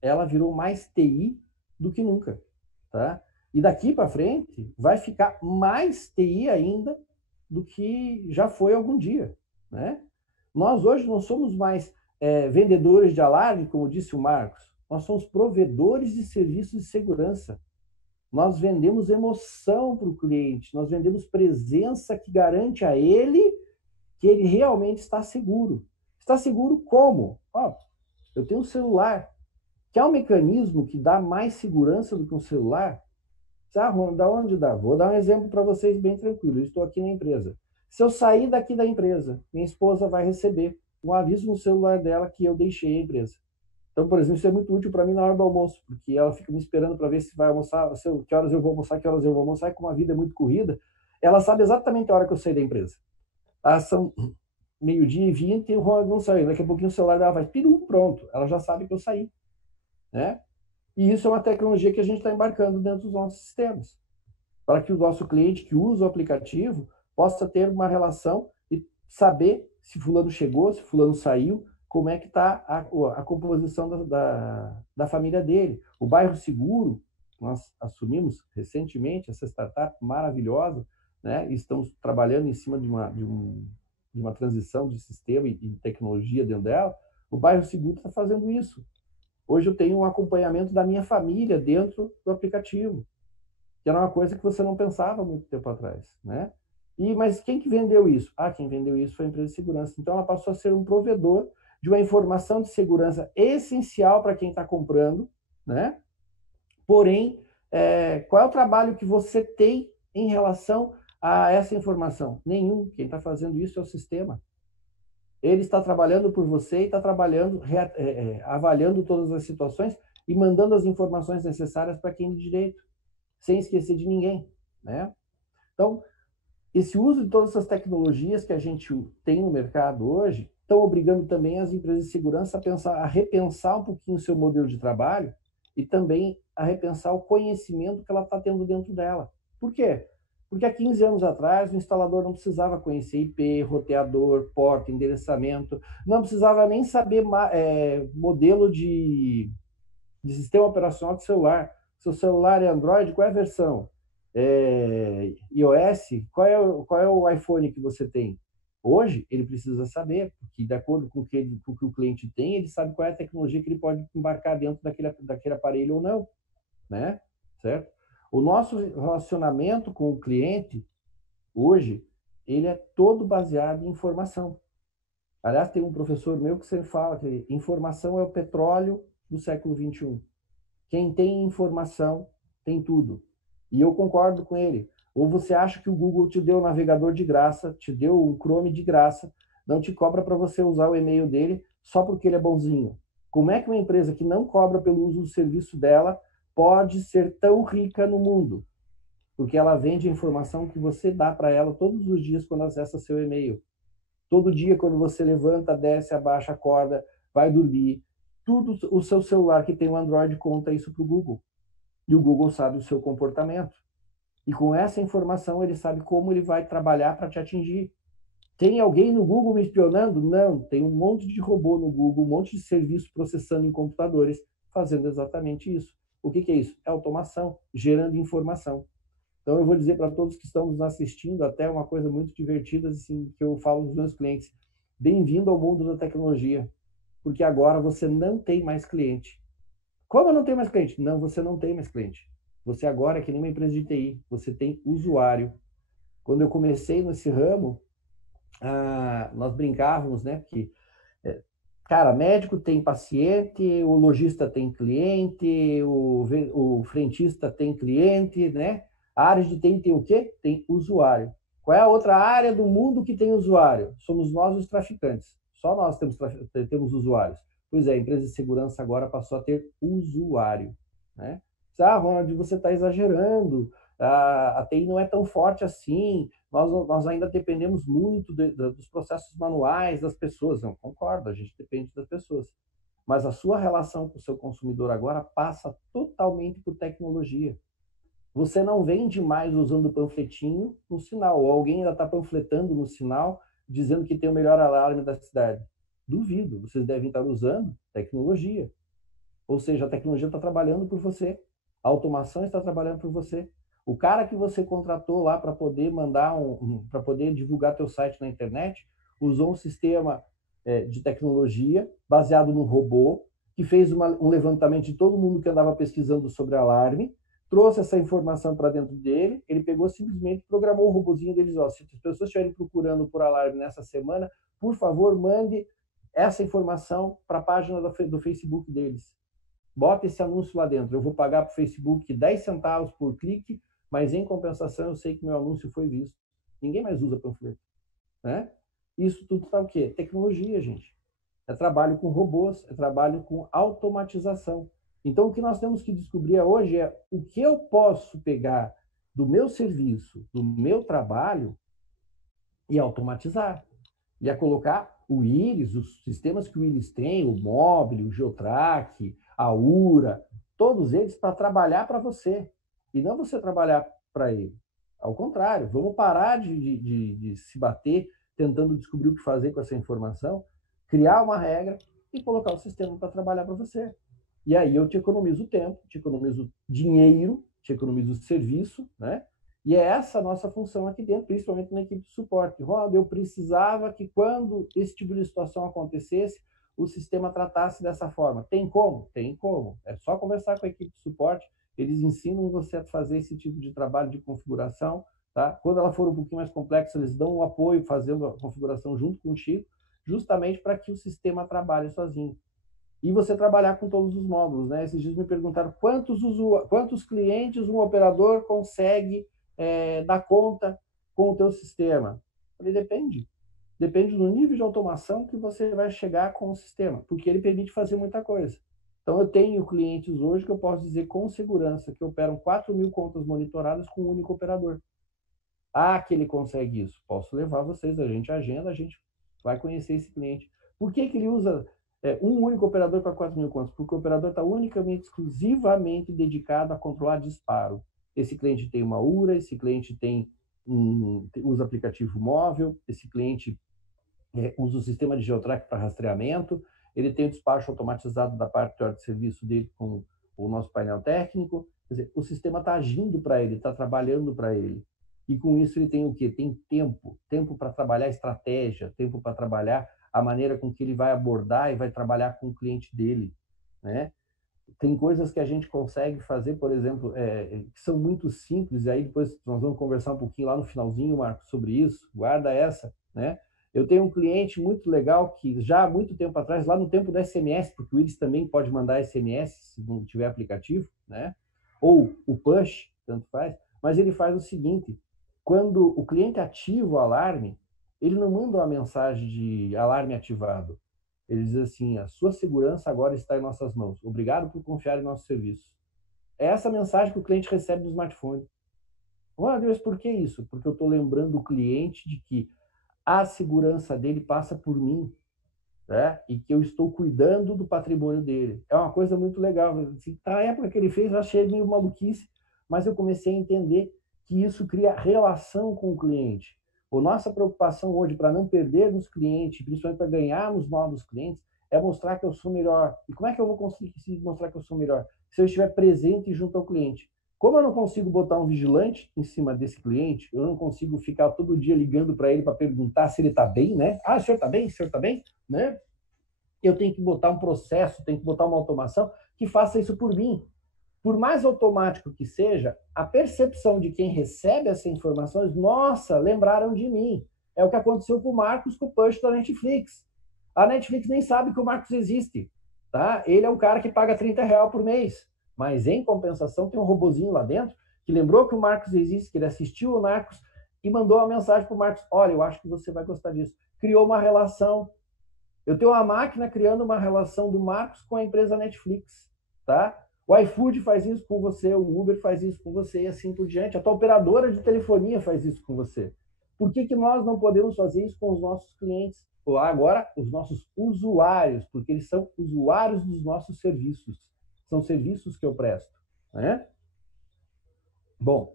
ela virou mais TI do que nunca, tá? E daqui para frente vai ficar mais TI ainda do que já foi algum dia, né? Nós hoje não somos mais vendedores de alarme, como disse o Marcos, nós somos provedores de serviços de segurança. Nós vendemos emoção para o cliente, nós vendemos presença que garante a ele que ele realmente está seguro. Está seguro como? Eu tenho um celular. Quer um mecanismo que dá mais segurança do que um celular? Da onde dá? Vou dar um exemplo para vocês bem tranquilo. Eu estou aqui na empresa. Se eu sair daqui da empresa, minha esposa vai receber um aviso no celular dela que eu deixei a empresa. Então, por exemplo, isso é muito útil para mim na hora do almoço, porque ela fica me esperando para ver se vai almoçar, que horas eu vou almoçar, que horas eu vou almoçar, e como a vida é muito corrida, ela sabe exatamente a hora que eu saí da empresa. São 12h20 e o Ronald não saiu. Daqui a pouquinho o celular dela vai, piru, pronto. Ela já sabe que eu saí, né? E isso é uma tecnologia que a gente está embarcando dentro dos nossos sistemas, para que o nosso cliente que usa o aplicativo possa ter uma relação e saber se fulano chegou, se fulano saiu, como é que está a composição da família dele. O bairro seguro, nós assumimos recentemente essa startup maravilhosa, né? E estamos trabalhando em cima de uma transição de sistema e tecnologia dentro dela. O bairro seguro está fazendo isso. Hoje eu tenho um acompanhamento da minha família dentro do aplicativo, que era uma coisa que você não pensava muito tempo atrás, né? Mas quem que vendeu isso? Quem vendeu isso foi a empresa de segurança. Então ela passou a ser um provedor de uma informação de segurança essencial para quem está comprando, né? Porém, qual é o trabalho que você tem em relação a essa informação? Nenhum. Quem está fazendo isso é o sistema. Ele está trabalhando por você e está trabalhando, avaliando todas as situações e mandando as informações necessárias para quem de direito, sem esquecer de ninguém, né? Então, esse uso de todas essas tecnologias que a gente tem no mercado hoje estão obrigando também as empresas de segurança a repensar um pouquinho o seu modelo de trabalho e também a repensar o conhecimento que ela está tendo dentro dela. Por quê? Porque há 15 anos atrás o instalador não precisava conhecer IP, roteador, porta, endereçamento, não precisava nem saber modelo de sistema operacional de celular. Seu celular é Android, qual é a versão? iOS, qual é o iPhone que você tem? Hoje, ele precisa saber, porque de acordo com o que o cliente tem, ele sabe qual é a tecnologia que ele pode embarcar dentro daquele aparelho ou não, né? Certo? O nosso relacionamento com o cliente, hoje, ele é todo baseado em informação. Aliás, tem um professor meu que sempre fala que informação é o petróleo do século XXI. Quem tem informação tem tudo. E eu concordo com ele. Ou você acha que o Google te deu um navegador de graça, te deu um Chrome de graça, não te cobra para você usar o e-mail dele só porque ele é bonzinho. Como é que uma empresa que não cobra pelo uso do serviço dela pode ser tão rica no mundo? Porque ela vende a informação que você dá para ela todos os dias quando acessa seu e-mail. Todo dia, quando você levanta, desce, abaixa, acorda, vai dormir, tudo o seu celular que tem um Android conta isso para o Google. E o Google sabe o seu comportamento. E com essa informação, ele sabe como ele vai trabalhar para te atingir. Tem alguém no Google me espionando? Não. Tem um monte de robô no Google, um monte de serviço processando em computadores, fazendo exatamente isso. O que é isso? É automação, gerando informação. Então, eu vou dizer para todos que estão nos assistindo, até uma coisa muito divertida, assim, que eu falo dos meus clientes. Bem-vindo ao mundo da tecnologia, porque agora você não tem mais cliente. Como eu não tenho mais cliente? Não, você não tem mais cliente. Você agora é que nem uma empresa de TI, você tem usuário. Quando eu comecei nesse ramo, nós brincávamos, né? Porque, cara, médico tem paciente, o lojista tem cliente, o frentista tem cliente, né? A área de TI tem o quê? Tem usuário. Qual é a outra área do mundo que tem usuário? Somos nós os traficantes. Só nós temos usuários. Pois é, a empresa de segurança agora passou a ter usuário, né? Ronald, você está exagerando, a TI não é tão forte assim, nós ainda dependemos muito dos processos manuais das pessoas. Não, concordo, a gente depende das pessoas. Mas a sua relação com o seu consumidor agora passa totalmente por tecnologia. Você não vende mais usando panfletinho no sinal, ou alguém ainda está panfletando no sinal, dizendo que tem o melhor alarme da cidade. Duvido, vocês devem estar usando tecnologia. Ou seja, a tecnologia está trabalhando por você, a automação está trabalhando por você. O cara que você contratou lá para poder para poder divulgar teu site na internet, usou um sistema de tecnologia baseado num robô, que fez um levantamento de todo mundo que andava pesquisando sobre alarme, trouxe essa informação para dentro dele, ele pegou simplesmente, programou o robozinho deles, se as pessoas estiverem procurando por alarme nessa semana, por favor, mande essa informação para a página do Facebook deles. Bota esse anúncio lá dentro. Eu vou pagar para o Facebook 10 centavos por clique, mas em compensação eu sei que meu anúncio foi visto. Ninguém mais usa panfleto, né? Isso tudo está o quê? Tecnologia, gente. é trabalho com robôs, é trabalho com automatização. Então, o que nós temos que descobrir hoje é o que eu posso pegar do meu serviço, do meu trabalho e automatizar. E a colocar o Íris, os sistemas que o Íris tem, o Mobile, o Geotrack, a URA, todos eles para trabalhar para você. E não você trabalhar para ele. Ao contrário, vamos parar de se bater tentando descobrir o que fazer com essa informação, criar uma regra e colocar o sistema para trabalhar para você. E aí eu te economizo tempo, te economizo dinheiro, te economizo serviço, né? E é essa a nossa função aqui dentro, principalmente na equipe de suporte. Roda, eu precisava que quando esse tipo de situação acontecesse, o sistema tratasse dessa forma. Tem como? Tem como. É só conversar com a equipe de suporte, eles ensinam você a fazer esse tipo de trabalho de configuração. Tá? Quando ela for um pouquinho mais complexa, eles dão um apoio fazendo a configuração junto contigo, justamente para que o sistema trabalhe sozinho. E você trabalhar com todos os módulos. Né? Esses dias me perguntaram quantos clientes um operador consegue dar conta com o teu sistema. Ele depende. Depende do nível de automação que você vai chegar com o sistema, porque ele permite fazer muita coisa. Então, eu tenho clientes hoje que eu posso dizer com segurança que operam 4.000 contas monitoradas com um único operador. Ah, que ele consegue isso. Posso levar vocês, a gente agenda, a gente vai conhecer esse cliente. Por que ele usa um único operador para 4.000 contas? Porque o operador está unicamente, exclusivamente dedicado a controlar disparo. Esse cliente tem uma URA, esse cliente usa aplicativo móvel, esse cliente usa o sistema de Geotrack para rastreamento, ele tem o despacho automatizado da parte de serviço dele com o nosso painel técnico. Quer dizer, o sistema está agindo para ele, está trabalhando para ele. E com isso ele tem o quê? Tem tempo para trabalhar estratégia, tempo para trabalhar a maneira com que ele vai abordar e vai trabalhar com o cliente dele, né? Tem coisas que a gente consegue fazer, por exemplo, que são muito simples, e aí depois nós vamos conversar um pouquinho lá no finalzinho, Marcos, sobre isso, guarda essa, né? Eu tenho um cliente muito legal que já há muito tempo atrás, lá no tempo do SMS, porque o Iris também pode mandar SMS se não tiver aplicativo, né? Ou o push, tanto faz, mas ele faz o seguinte, quando o cliente ativa o alarme, ele não manda uma mensagem de alarme ativado. Ele diz assim, a sua segurança agora está em nossas mãos. Obrigado por confiar em nosso serviço. É essa mensagem que o cliente recebe no smartphone. Oh, Deus, por que isso? Porque eu estou lembrando o cliente de que a segurança dele passa por mim, né? E que eu estou cuidando do patrimônio dele. É uma coisa muito legal. Assim, na época que ele fez, eu achei meio maluquice, mas eu comecei a entender que isso cria relação com o cliente. A nossa preocupação hoje, para não perdermos clientes, principalmente para ganharmos novos clientes, é mostrar que eu sou melhor. E como é que eu vou conseguir mostrar que eu sou melhor? Se eu estiver presente junto ao cliente. Como eu não consigo botar um vigilante em cima desse cliente, eu não consigo ficar todo dia ligando para ele para perguntar se ele está bem, né? Ah, o senhor está bem? O senhor está bem? Né? Eu tenho que botar um processo, tenho que botar uma automação que faça isso por mim. Por mais automático que seja, a percepção de quem recebe essa informação é, nossa, lembraram de mim. É o que aconteceu com o Marcos com o push da Netflix. A Netflix nem sabe que o Marcos existe. Tá? Ele é um cara que paga R$ 30 por mês. Mas, em compensação, tem um robozinho lá dentro que lembrou que o Marcos existe, que ele assistiu o Narcos e mandou uma mensagem para o Marcos. Olha, eu acho que você vai gostar disso. Criou uma relação. Eu tenho uma máquina criando uma relação do Marcos com a empresa Netflix. Tá? O iFood faz isso com você, o Uber faz isso com você e assim por diante. A tua operadora de telefonia faz isso com você. Por que nós não podemos fazer isso com os nossos clientes? Ou agora, os nossos usuários, porque eles são usuários dos nossos serviços. São serviços que eu presto. Né? Bom,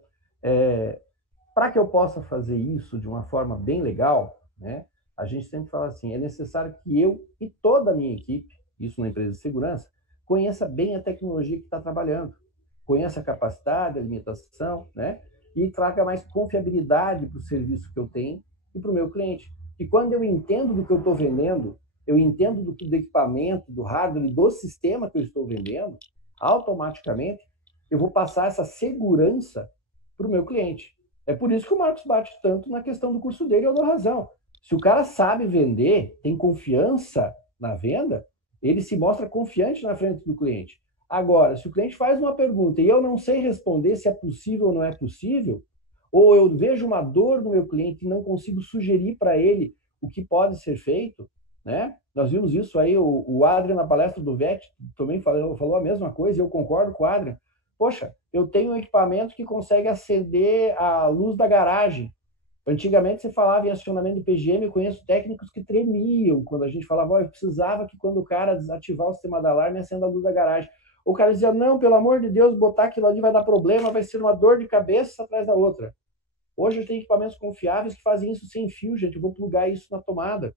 para que eu possa fazer isso de uma forma bem legal, né, a gente sempre fala assim, é necessário que eu e toda a minha equipe, isso na empresa de segurança, conheça bem a tecnologia que está trabalhando, conheça a capacidade, a limitação, né, e traga mais confiabilidade para o serviço que eu tenho e para o meu cliente. E quando eu entendo do que eu estou vendendo, eu entendo do equipamento, do hardware, do sistema que eu estou vendendo, automaticamente eu vou passar essa segurança para o meu cliente. É por isso que o Marcos bate tanto na questão do curso dele, eu dou razão. Se o cara sabe vender, tem confiança na venda, ele se mostra confiante na frente do cliente. Agora, se o cliente faz uma pergunta e eu não sei responder se é possível ou não é possível, ou eu vejo uma dor no meu cliente e não consigo sugerir para ele o que pode ser feito, né? Nós vimos isso aí, o Adrian na palestra do VET também falou a mesma coisa, e eu concordo com o Adrian. Poxa, eu tenho um equipamento que consegue acender a luz da garagem. Antigamente você falava em acionamento de PGM, eu conheço técnicos que tremiam quando a gente falava, eu precisava que quando o cara desativar o sistema de alarme, acenda a luz da garagem. O cara dizia, não, pelo amor de Deus, botar aquilo ali vai dar problema, vai ser uma dor de cabeça atrás da outra. Hoje eu tenho equipamentos confiáveis que fazem isso sem fio, gente, eu vou plugar isso na tomada.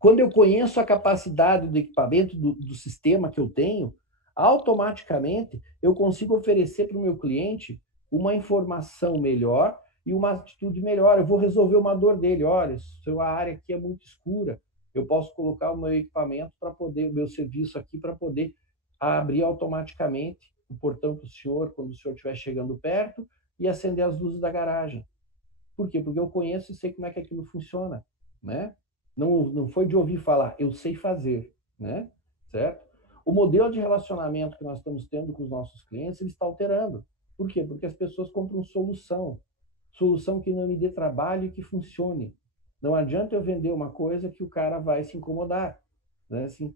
Quando eu conheço a capacidade do equipamento, do sistema que eu tenho, automaticamente eu consigo oferecer para o meu cliente uma informação melhor e uma atitude melhor. Eu vou resolver uma dor dele. Olha, sua área aqui é muito escura. Eu posso colocar o meu equipamento para poder, o meu serviço aqui para poder abrir automaticamente o portão para o senhor quando o senhor estiver chegando perto e acender as luzes da garagem. Por quê? Porque eu conheço e sei como é que aquilo funciona, né? Não foi de ouvir falar, eu sei fazer, né? Certo? O modelo de relacionamento que nós estamos tendo com os nossos clientes, ele está alterando. Por quê? Porque as pessoas compram solução. Solução que não me dê trabalho e que funcione. Não adianta eu vender uma coisa que o cara vai se incomodar. Né? Assim,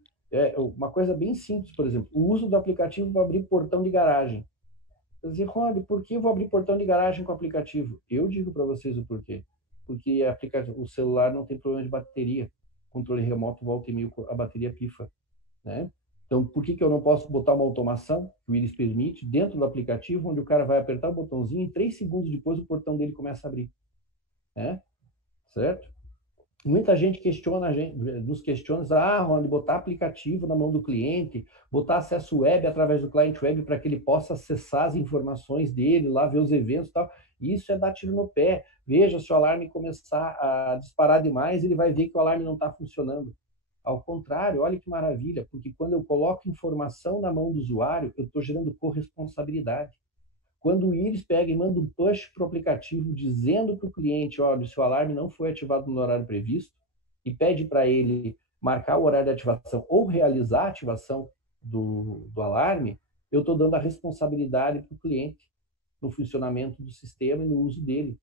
uma coisa bem simples, por exemplo, o uso do aplicativo para abrir portão de garagem. Eu dizia, Rony, por que eu vou abrir portão de garagem com o aplicativo? Eu digo para vocês o porquê. Porque o celular não tem problema de bateria. Controle remoto, volta e meio, a bateria pifa. Né? Então, por que eu não posso botar uma automação, que o Iris permite, dentro do aplicativo, onde o cara vai apertar o botãozinho e 3 segundos depois o portão dele começa a abrir? Né? Certo? Muita gente nos questiona, Rony, botar aplicativo na mão do cliente, botar acesso web através do cliente web para que ele possa acessar as informações dele, lá ver os eventos e tal. Isso é dar tiro no pé. Veja, se o alarme começar a disparar demais, ele vai ver que o alarme não está funcionando. Ao contrário, olha que maravilha, porque quando eu coloco informação na mão do usuário, eu estou gerando corresponsabilidade. Quando o Iris pega e manda um push para o aplicativo dizendo para o cliente, olha, o seu alarme não foi ativado no horário previsto, e pede para ele marcar o horário de ativação ou realizar a ativação do alarme, eu estou dando a responsabilidade para o cliente no funcionamento do sistema e no uso dele.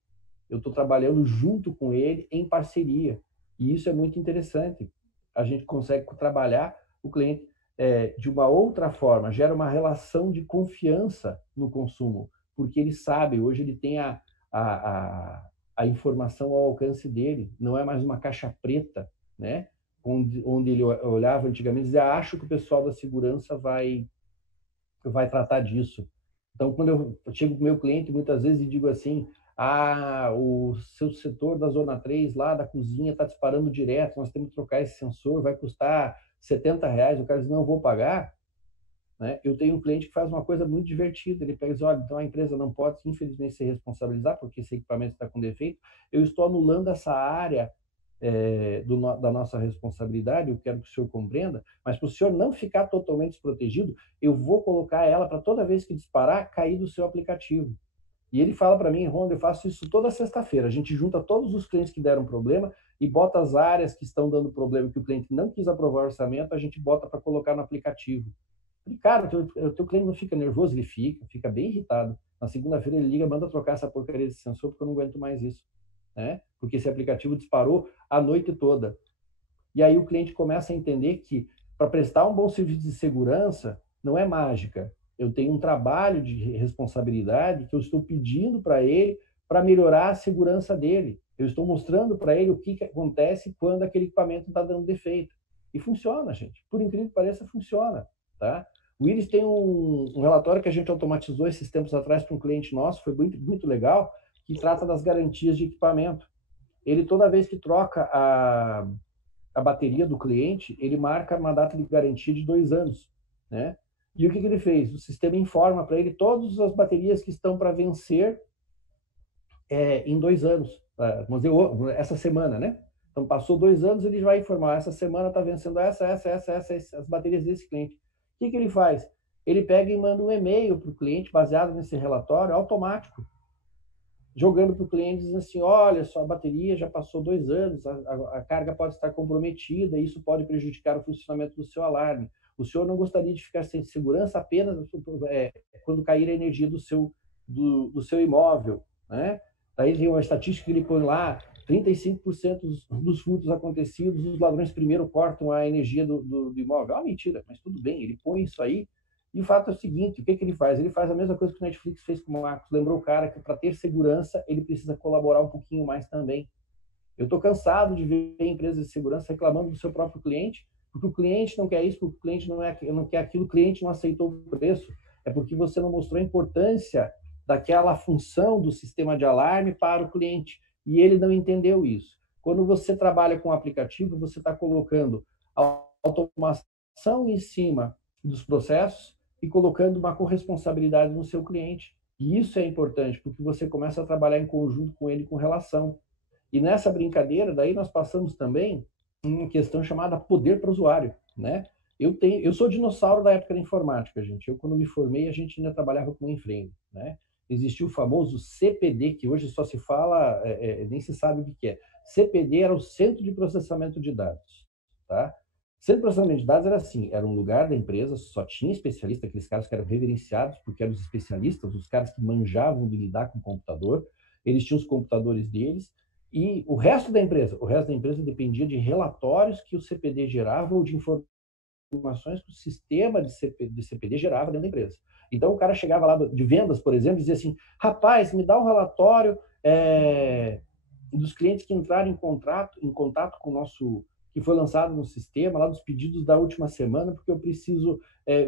Eu estou trabalhando junto com ele, em parceria. E isso é muito interessante. A gente consegue trabalhar o cliente de uma outra forma, gera uma relação de confiança no consumo, porque ele sabe, hoje ele tem a informação ao alcance dele, não é mais uma caixa preta, né? Onde ele olhava antigamente e dizia, acho que o pessoal da segurança vai tratar disso. Então, quando eu chego com o meu cliente, muitas vezes, e digo assim, o seu setor da zona 3, lá da cozinha, está disparando direto, nós temos que trocar esse sensor, vai custar R$70, o cara diz, não vou pagar. Né? Eu tenho um cliente que faz uma coisa muito divertida, ele pega e diz, olha, então a empresa não pode, infelizmente, se responsabilizar, porque esse equipamento está com defeito, eu estou anulando essa área da nossa responsabilidade, eu quero que o senhor compreenda, mas para o senhor não ficar totalmente desprotegido, eu vou colocar ela para toda vez que disparar, cair do seu aplicativo. E ele fala para mim, Ronda, eu faço isso toda sexta-feira. A gente junta todos os clientes que deram problema e bota as áreas que estão dando problema, que o cliente não quis aprovar o orçamento, a gente bota para colocar no aplicativo. E, cara, o teu cliente não fica nervoso, ele fica bem irritado. Na segunda-feira ele liga, manda trocar essa porcaria desse sensor, porque eu não aguento mais isso. Né? Porque esse aplicativo disparou a noite toda. E aí o cliente começa a entender que para prestar um bom serviço de segurança não é mágica. Eu tenho um trabalho de responsabilidade que eu estou pedindo para ele para melhorar a segurança dele. Eu estou mostrando para ele o que acontece quando aquele equipamento está dando defeito. E funciona, gente. Por incrível que pareça, funciona. Tá? O Iris tem um relatório que a gente automatizou esses tempos atrás para um cliente nosso, foi muito, muito legal, que trata das garantias de equipamento. Ele, toda vez que troca a bateria do cliente, ele marca uma data de garantia de 2 anos. Né? E o que ele fez? O sistema informa para ele todas as baterias que estão para vencer em 2 anos. Vamos dizer, essa semana, né? Então, passou 2 anos, ele vai informar, essa semana está vencendo as baterias desse cliente. O que ele faz? Ele pega e manda um e-mail para o cliente, baseado nesse relatório, automático, jogando para o cliente, dizendo assim, olha, sua bateria já passou 2 anos, a carga pode estar comprometida, isso pode prejudicar o funcionamento do seu alarme. O senhor não gostaria de ficar sem segurança apenas quando cair a energia do seu imóvel, né? Daí tem uma estatística que ele põe lá, 35% dos furtos acontecidos, os ladrões primeiro cortam a energia do imóvel. É uma mentira, mas tudo bem, ele põe isso aí. E o fato é o seguinte, o que ele faz? Ele faz a mesma coisa que o Netflix fez com o Marcos. Lembrou o cara que para ter segurança, ele precisa colaborar um pouquinho mais também. Eu estou cansado de ver empresas de segurança reclamando do seu próprio cliente, porque o cliente não quer isso, porque o cliente não quer aquilo, o cliente não aceitou o preço. É porque você não mostrou a importância daquela função do sistema de alarme para o cliente. E ele não entendeu isso. Quando você trabalha com o aplicativo, você está colocando a automação em cima dos processos e colocando uma corresponsabilidade no seu cliente. E isso é importante, porque você começa a trabalhar em conjunto com ele, com relação. E nessa brincadeira, daí nós passamos também uma questão chamada poder para o usuário, né? Eu sou dinossauro da época da informática, gente. Eu, quando me formei, a gente ainda trabalhava com mainframe, né? Existia o famoso CPD, que hoje só se fala, nem se sabe o que é. CPD era o Centro de Processamento de Dados, tá? Centro de Processamento de Dados era assim, era um lugar da empresa, só tinha especialista, aqueles caras que eram reverenciados, porque eram os especialistas, os caras que manjavam de lidar com o computador, eles tinham os computadores deles, e o resto da empresa dependia de relatórios que o CPD gerava ou de informações que o sistema de CPD gerava dentro da empresa. Então, o cara chegava lá de vendas, por exemplo, e dizia assim, rapaz, me dá um relatório dos clientes que entraram em contato com o nosso, que foi lançado no sistema, lá dos pedidos da última semana, porque eu preciso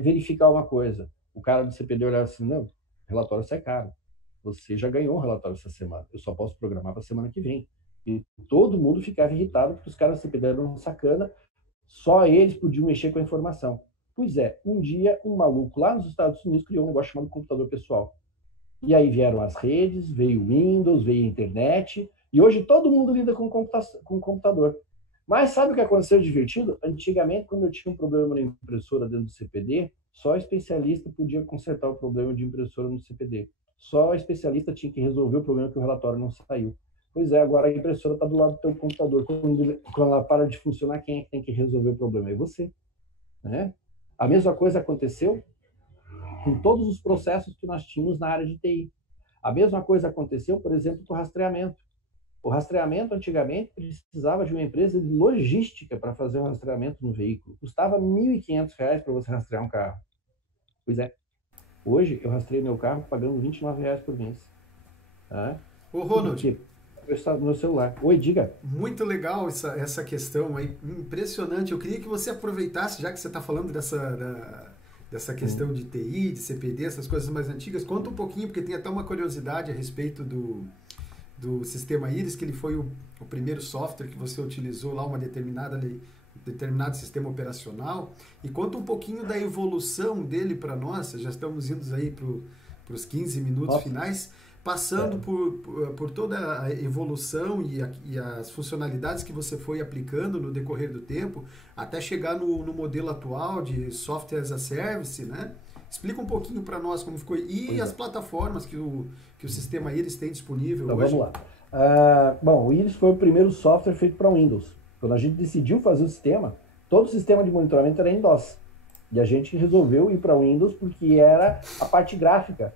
verificar uma coisa. O cara do CPD olhava assim, não, relatório sai caro. Você já ganhou um relatório essa semana, eu só posso programar para a semana que vem. E todo mundo ficava irritado porque os caras do CPD eram sacana, só eles podiam mexer com a informação. Pois é, um dia um maluco lá nos Estados Unidos criou um negócio chamado computador pessoal. E aí vieram as redes, veio o Windows, veio a internet, e hoje todo mundo lida com computador. Mas sabe o que aconteceu divertido? Antigamente, quando eu tinha um problema na impressora dentro do CPD, só especialista podia consertar o problema de impressora no CPD. Só especialista tinha que resolver o problema que o relatório não saiu. Pois é, agora a impressora está do lado do teu computador. Quando ela para de funcionar, quem é que tem que resolver o problema? É você. Né? A mesma coisa aconteceu com todos os processos que nós tínhamos na área de TI. A mesma coisa aconteceu, por exemplo, com o rastreamento. O rastreamento, antigamente, precisava de uma empresa de logística para fazer o rastreamento no veículo. Custava R$ 1.500 para você rastrear um carro. Pois é. Hoje, eu rastreio meu carro pagando R$ 29 por mês. Tá? Ô, Ronald, no meu celular. Oi, diga. muito legal essa questão aí, impressionante. Eu queria que você aproveitasse, já que você está falando dessa questão de TI, de CPD, essas coisas mais antigas, conta um pouquinho, porque tem até uma curiosidade a respeito do sistema Iris, que ele foi o primeiro software que você utilizou lá, determinado sistema operacional, e conta um pouquinho da evolução dele para nós. Já estamos indo aí para os 15 minutos finais, passando por toda a evolução e as funcionalidades que você foi aplicando no decorrer do tempo, até chegar no modelo atual de Software as a Service, né? Explica um pouquinho para nós como ficou e as plataformas que o sistema Iris tem disponível então, hoje. Vamos lá. Bom, o Iris foi o primeiro software feito para Windows. Quando a gente decidiu fazer o sistema, todo o sistema de monitoramento era em DOS. E a gente resolveu ir para Windows porque era a parte gráfica.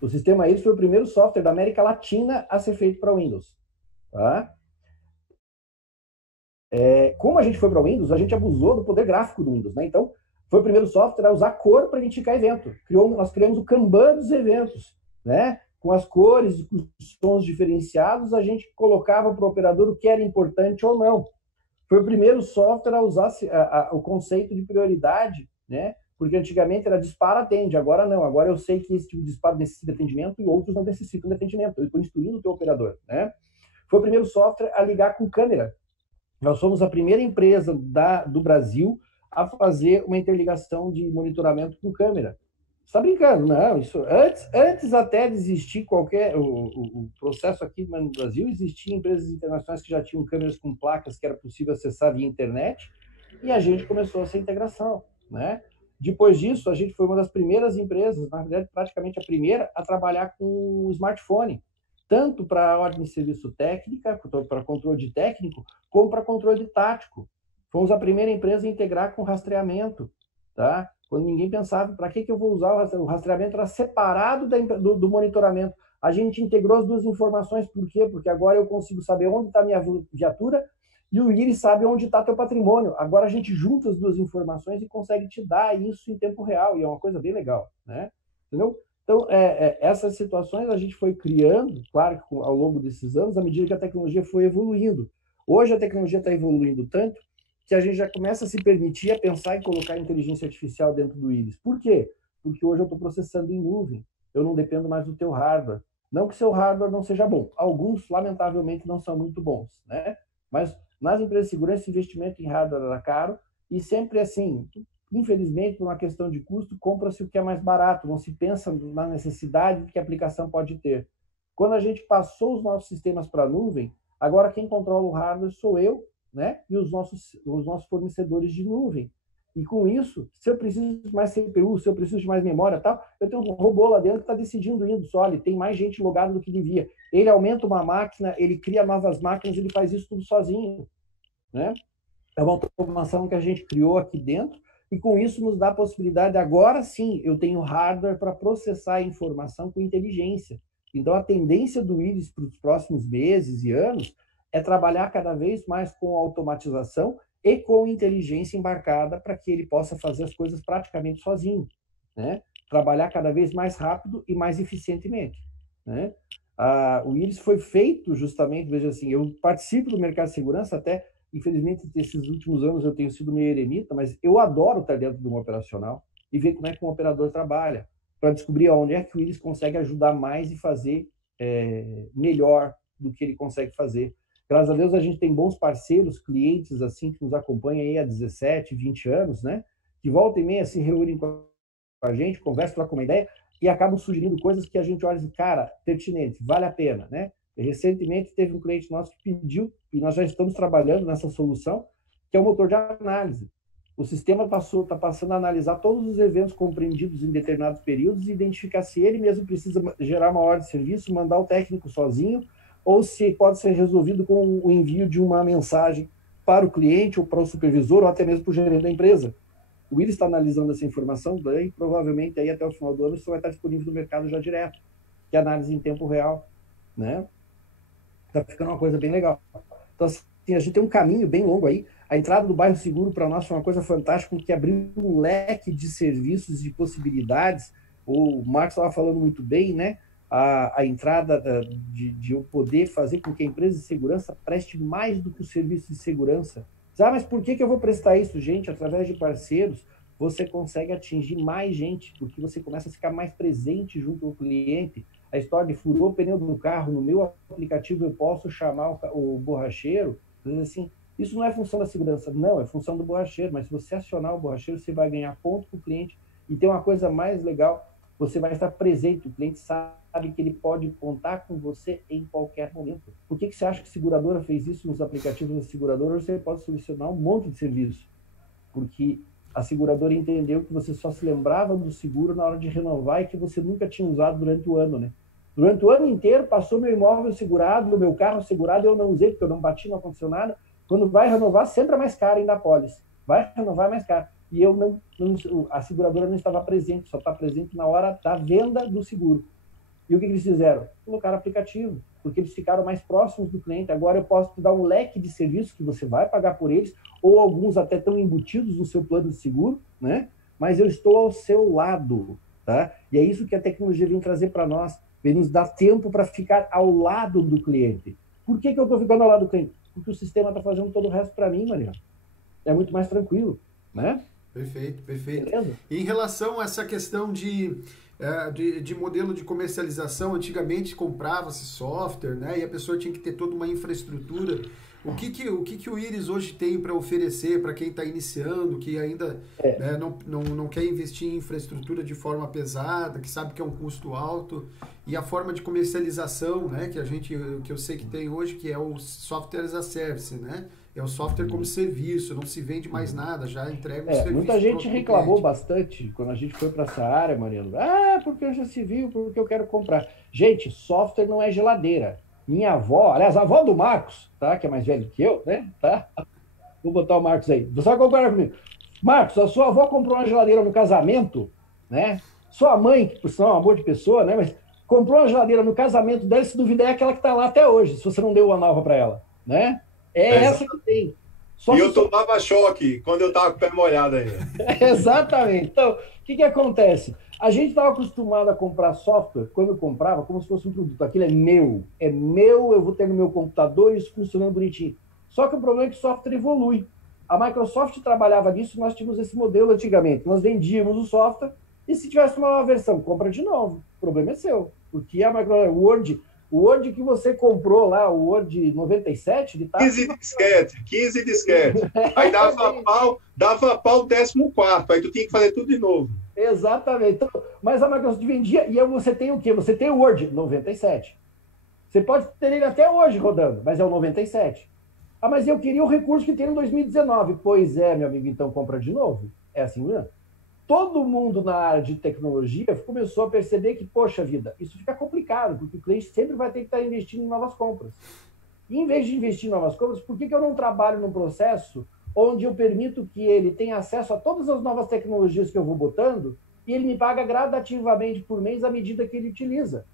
O sistema Iris foi o primeiro software da América Latina a ser feito para Windows. Tá? Como a gente foi para Windows, a gente abusou do poder gráfico do Windows. Né? Então, foi o primeiro software a usar cor para identificar evento. Nós criamos o Kanban dos eventos. Né? Com as cores, com os tons diferenciados, a gente colocava para o operador o que era importante ou não. Foi o primeiro software a usar o conceito de prioridade, né? Porque antigamente era dispara, atende, agora não. Agora eu sei que esse tipo de disparo necessita de atendimento e outros não necessitam de atendimento. Eu estou instruindo o teu operador, né? Foi o primeiro software a ligar com câmera. Nós somos a primeira empresa do Brasil a fazer uma interligação de monitoramento com câmera. Você está brincando? Não, isso antes até de existir o processo aqui no Brasil, existiam empresas internacionais que já tinham câmeras com placas que era possível acessar via internet, e a gente começou essa integração, né? Depois disso, a gente foi uma das primeiras empresas, na verdade, praticamente a primeira, a trabalhar com o smartphone, tanto para ordem de serviço técnica, para controle técnico, como para controle tático. Fomos a primeira empresa a integrar com rastreamento, tá? Quando ninguém pensava, para que eu vou usar o rastreamento? Era separado do monitoramento. A gente integrou as duas informações, por quê? Porque agora eu consigo saber onde está a minha viatura e o Iris sabe onde está teu patrimônio. Agora a gente junta as duas informações e consegue te dar isso em tempo real, e é uma coisa bem legal, né? Entendeu? Então, essas situações a gente foi criando, claro, ao longo desses anos, à medida que a tecnologia foi evoluindo. Hoje a tecnologia está evoluindo tanto que a gente já começa a se permitir a pensar em colocar inteligência artificial dentro do Iris. Por quê? Porque hoje eu estou processando em nuvem. Eu não dependo mais do teu hardware. Não que seu hardware não seja bom. Alguns, lamentavelmente, não são muito bons, né? Mas nas empresas de segurança, investimento em hardware era caro e sempre assim, infelizmente, por uma questão de custo, compra-se o que é mais barato, não se pensa na necessidade que a aplicação pode ter. Quando a gente passou os nossos sistemas para a nuvem, agora quem controla o hardware sou eu, né? E os nossos fornecedores de nuvem. E com isso, se eu preciso de mais CPU, se eu preciso de mais memória tal, eu tenho um robô lá dentro que está decidindo indo só. Ele tem mais gente logada do que devia. Ele aumenta uma máquina, ele cria novas máquinas, ele faz isso tudo sozinho, né? É uma automação que a gente criou aqui dentro e com isso nos dá a possibilidade, agora sim, eu tenho hardware para processar a informação com inteligência. Então, a tendência do Iris para os próximos meses e anos é trabalhar cada vez mais com automatização e com inteligência embarcada para que ele possa fazer as coisas praticamente sozinho, né? Trabalhar cada vez mais rápido e mais eficientemente, né? O Iris foi feito justamente, veja assim, eu participo do mercado de segurança até, infelizmente, nesses últimos anos eu tenho sido meio eremita, mas eu adoro estar dentro de um operacional e ver como é que um operador trabalha, para descobrir onde é que o Iris consegue ajudar mais e fazer melhor do que ele consegue fazer. Graças a Deus a gente tem bons parceiros, clientes assim que nos acompanham aí há 17, 20 anos, né? Que volta e meia se reúnem com a gente, conversam, trocam uma ideia e acabam sugerindo coisas que a gente olha e diz, cara, pertinente, vale a pena, né? Recentemente teve um cliente nosso que pediu, e nós já estamos trabalhando nessa solução, que é o motor de análise. O sistema está passando a analisar todos os eventos compreendidos em determinados períodos e identificar se ele mesmo precisa gerar uma ordem de serviço, mandar o técnico sozinho, ou se pode ser resolvido com o envio de uma mensagem para o cliente, ou para o supervisor, ou até mesmo para o gerente da empresa. O Iris está analisando essa informação, daí provavelmente aí até o final do ano isso vai estar disponível no mercado já direto, que é análise em tempo real, né? Está ficando uma coisa bem legal. Então, assim, a gente tem um caminho bem longo aí. A entrada do bairro seguro para nós foi uma coisa fantástica, porque abriu um leque de serviços e possibilidades. O Marcos estava falando muito bem, né? A entrada de eu poder fazer com que a empresa de segurança preste mais do que o serviço de segurança. Mas por que eu vou prestar isso, gente? Através de parceiros, você consegue atingir mais gente, porque você começa a ficar mais presente junto ao cliente. A história de furou o pneu do carro, no meu aplicativo eu posso chamar o borracheiro, assim, isso não é função da segurança, não, é função do borracheiro, mas se você acionar o borracheiro, você vai ganhar ponto para o cliente. E tem uma coisa mais legal, você vai estar presente, o cliente sabe que ele pode contar com você em qualquer momento. Por que você acha que a seguradora fez isso nos aplicativos da seguradora? Você pode solucionar um monte de serviço, porque a seguradora entendeu que você só se lembrava do seguro na hora de renovar e que você nunca tinha usado durante o ano, né? Durante o ano inteiro, passou meu imóvel segurado, meu carro segurado, eu não usei, porque eu não bati, não aconteceu nada. Quando vai renovar, sempre é mais caro ainda a pólice. Vai renovar, é mais caro. E eu a seguradora não estava presente, só está presente na hora da venda do seguro. E o que eles fizeram? Colocaram aplicativo, porque eles ficaram mais próximos do cliente. Agora eu posso te dar um leque de serviços que você vai pagar por eles, ou alguns até estão embutidos no seu plano de seguro, né? Mas eu estou ao seu lado, tá? E é isso que a tecnologia vem trazer para nós, vem nos dar tempo para ficar ao lado do cliente. Por que eu estou ficando ao lado do cliente? Porque o sistema está fazendo todo o resto para mim, Mariano. É muito mais tranquilo, né? Perfeito, perfeito. Beleza? E em relação a essa questão de modelo de comercialização, antigamente comprava-se software, né? E a pessoa tinha que ter toda uma infraestrutura. O que o Iris hoje tem para oferecer para quem está iniciando, que ainda né, não quer investir em infraestrutura de forma pesada, que sabe que é um custo alto, e a forma de comercialização, né, que eu sei que tem hoje, que é o software as a service, né? É o software como serviço, não se vende mais nada, já entrega o serviço. Muita gente reclamou bastante quando a gente foi para essa área, Mariano. Porque eu já se viu, porque eu quero comprar. Gente, software não é geladeira. Minha avó, aliás, a avó do Marcos, tá? Que é mais velho que eu, né? Tá? Vou botar o Marcos aí. Você vai comparar comigo. Marcos, a sua avó comprou uma geladeira no casamento, né? Sua mãe, que por sinal é um amor de pessoa, né? Mas comprou uma geladeira no casamento dela, se duvidar é aquela que está lá até hoje, se você não deu uma nova para ela, né? Essa que tem. Só e eu tomava choque quando eu estava com o pé molhado ainda. Exatamente. Então, o que acontece? A gente estava acostumado a comprar software, quando eu comprava, como se fosse um produto. Aquilo é meu, eu vou ter no meu computador isso funcionando bonitinho. Só que o problema é que o software evolui. A Microsoft trabalhava nisso, nós tínhamos esse modelo antigamente. Nós vendíamos o software e se tivesse uma nova versão, compra de novo. O problema é seu. Porque a Microsoft, o Word que você comprou lá, o Word 97, ele tá... 15 disquete. Aí dava pau o 14º, aí tu tinha que fazer tudo de novo. Exatamente. Então, mas a Microsoft vendia, e aí você tem o quê? Você tem o Word 97. Você pode ter ele até hoje rodando, mas é o 97. Ah, mas eu queria o recurso que tem no 2019. Pois é, meu amigo, então compra de novo. É assim mesmo? Todo mundo na área de tecnologia começou a perceber que, poxa vida, isso fica complicado, porque o cliente sempre vai ter que estar investindo em novas compras. E em vez de investir em novas compras, por que eu não trabalho num processo onde eu permito que ele tenha acesso a todas as novas tecnologias que eu vou botando e ele me paga gradativamente por mês à medida que ele utiliza?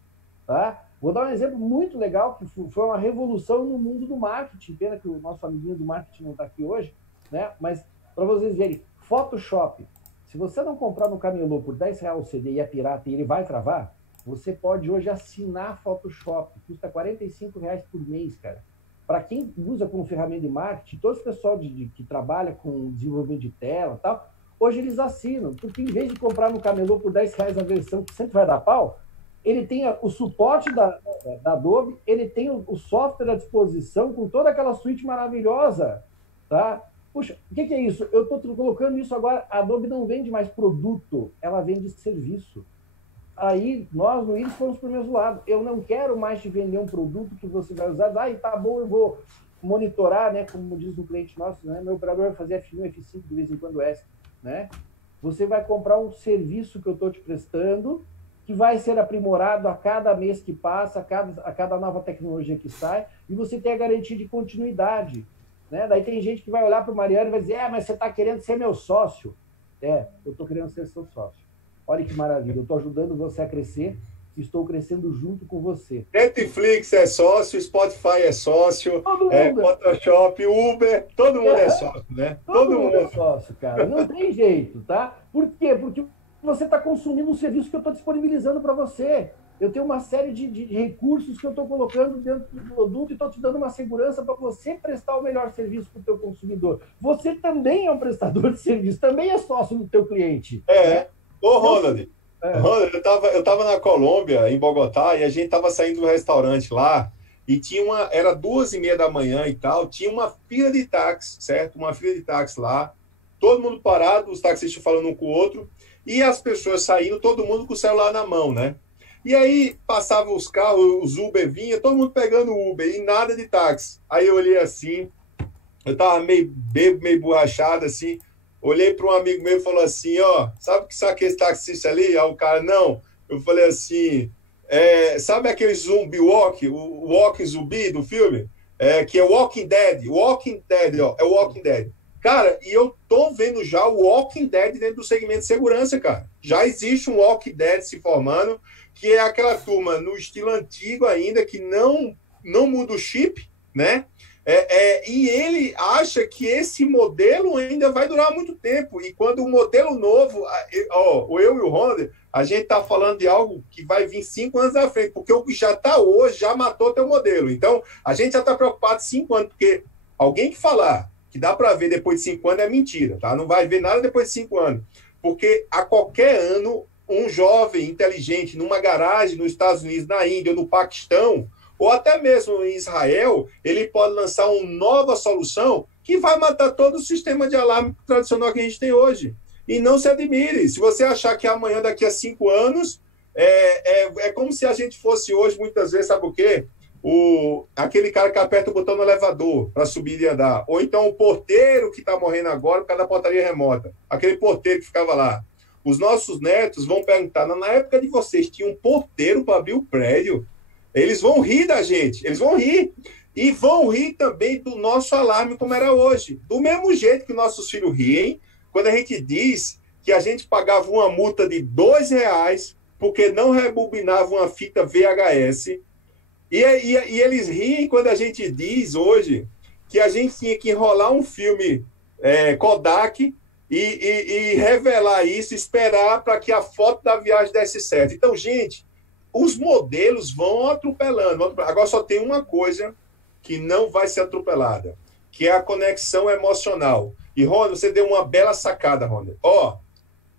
Tá? Vou dar um exemplo muito legal, que foi uma revolução no mundo do marketing. Pena que o nosso amiguinho do marketing não está aqui hoje, né? Mas para vocês verem, Photoshop. Se você não comprar no Camelô por R$10 o CD e é pirata e ele vai travar, você pode hoje assinar Photoshop. Custa R$45 por mês, cara. Para quem usa como ferramenta de marketing, todo esse pessoal que trabalha com desenvolvimento de tela e tal, hoje eles assinam. Porque em vez de comprar no Camelô por R$10 a versão que sempre vai dar pau, ele tem o suporte da Adobe, ele tem o software à disposição com toda aquela suíte maravilhosa, tá? Puxa, o que é isso? Eu estou colocando isso agora, a Adobe não vende mais produto, ela vende serviço. Aí, nós no Iris fomos para o mesmo lado. Eu não quero mais te vender um produto que você vai usar. Tá bom, eu vou monitorar, né? Como diz um cliente nosso, né? Meu operador vai fazer F1, F5, de vez em quando S, né? Você vai comprar um serviço que eu estou te prestando, que vai ser aprimorado a cada mês que passa, a cada nova tecnologia que sai, e você tem a garantia de continuidade. Né? Daí tem gente que vai olhar para o Mariano e vai dizer, mas você está querendo ser meu sócio. Eu estou querendo ser seu sócio. Olha que maravilha, eu estou ajudando você a crescer, estou crescendo junto com você. Netflix é sócio, Spotify é sócio, Photoshop, Uber, todo mundo é sócio, né? Todo mundo é sócio, cara. Não tem jeito, tá? Por quê? Porque você está consumindo um serviço que eu estou disponibilizando para você. Eu tenho uma série de recursos que eu estou colocando dentro do produto e estou te dando uma segurança para você prestar o melhor serviço para o teu consumidor. Você também é um prestador de serviço, também é sócio do teu cliente. Né? Ô, Ronald, eu tava na Colômbia, em Bogotá, e a gente tava saindo do restaurante lá, e era 2h30 da manhã e tal, tinha uma fila de táxi, certo? Uma fila de táxi lá, todo mundo parado, os taxistas falando um com o outro, e as pessoas saindo, todo mundo com o celular na mão, né? E aí passavam os carros, os Uber vinha, todo mundo pegando Uber e nada de táxi. Aí eu olhei assim, eu tava meio bêbado, meio borrachado assim, olhei para um amigo meu e falou assim, sabe que sabe esse taxista ali? Aí o cara, não. Eu falei assim, sabe aquele zumbi walk, o walking zumbi do filme? Que é Walking Dead, é o Walking Dead. Cara, e eu tô vendo já o Walking Dead dentro do segmento de segurança, cara. Já existe um Walking Dead se formando, que é aquela turma no estilo antigo ainda, que não muda o chip, né? E ele acha que esse modelo ainda vai durar muito tempo. E quando o modelo novo, eu e o Ronald, a gente está falando de algo que vai vir 5 anos à frente, porque o que já está hoje já matou teu modelo. Então, a gente já está preocupado 5 anos, porque alguém que falar que dá para ver depois de 5 anos é mentira, tá? Não vai ver nada depois de 5 anos. Porque a qualquer ano, um jovem inteligente numa garagem nos Estados Unidos, na Índia ou no Paquistão, ou até mesmo em Israel, ele pode lançar uma nova solução que vai matar todo o sistema de alarme tradicional que a gente tem hoje. E não se admire. Se você achar que amanhã, daqui a 5 anos, é como se a gente fosse hoje, muitas vezes, sabe o quê? Aquele cara que aperta o botão no elevador para subir e andar. Ou então o porteiro que está morrendo agora por causa da portaria remota. Aquele porteiro que ficava lá. Os nossos netos vão perguntar, na época de vocês, tinha um porteiro para abrir o prédio? Eles vão rir da gente, eles vão rir. E vão rir também do nosso alarme como era hoje. Do mesmo jeito que nossos filhos riem, quando a gente diz que a gente pagava uma multa de R$2 porque não rebobinavam uma fita VHS. E eles riem quando a gente diz hoje que a gente tinha que enrolar um filme Kodak e revelar isso, esperar para que a foto da viagem desse certo. Então, gente, os modelos vão atropelando. Agora só tem uma coisa que não vai ser atropelada, que é a conexão emocional. E, Rony, você deu uma bela sacada, Rony.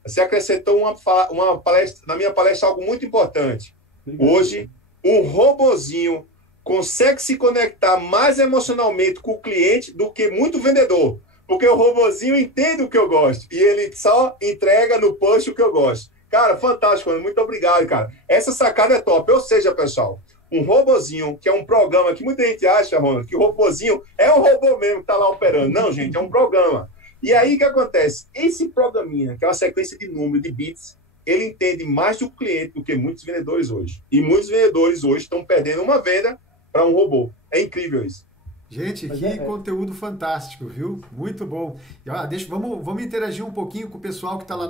Você acrescentou uma palestra, na minha palestra, algo muito importante. Hoje, um robozinho consegue se conectar mais emocionalmente com o cliente do que muito vendedor. Porque o robozinho entende o que eu gosto. E ele só entrega no push o que eu gosto. Cara, fantástico, Rony. Muito obrigado, cara. Essa sacada é top. Ou seja, pessoal, um robozinho, que é um programa que muita gente acha, Ronald, que o robozinho é um robô mesmo que está lá operando. Não, gente, é um programa. E aí o que acontece? Esse programinha, que é uma sequência de números, de bits, ele entende mais do cliente do que muitos vendedores hoje. E muitos vendedores hoje estão perdendo uma venda para um robô. É incrível isso. Gente, que conteúdo fantástico, viu? Muito bom. E, vamos interagir um pouquinho com o pessoal que está lá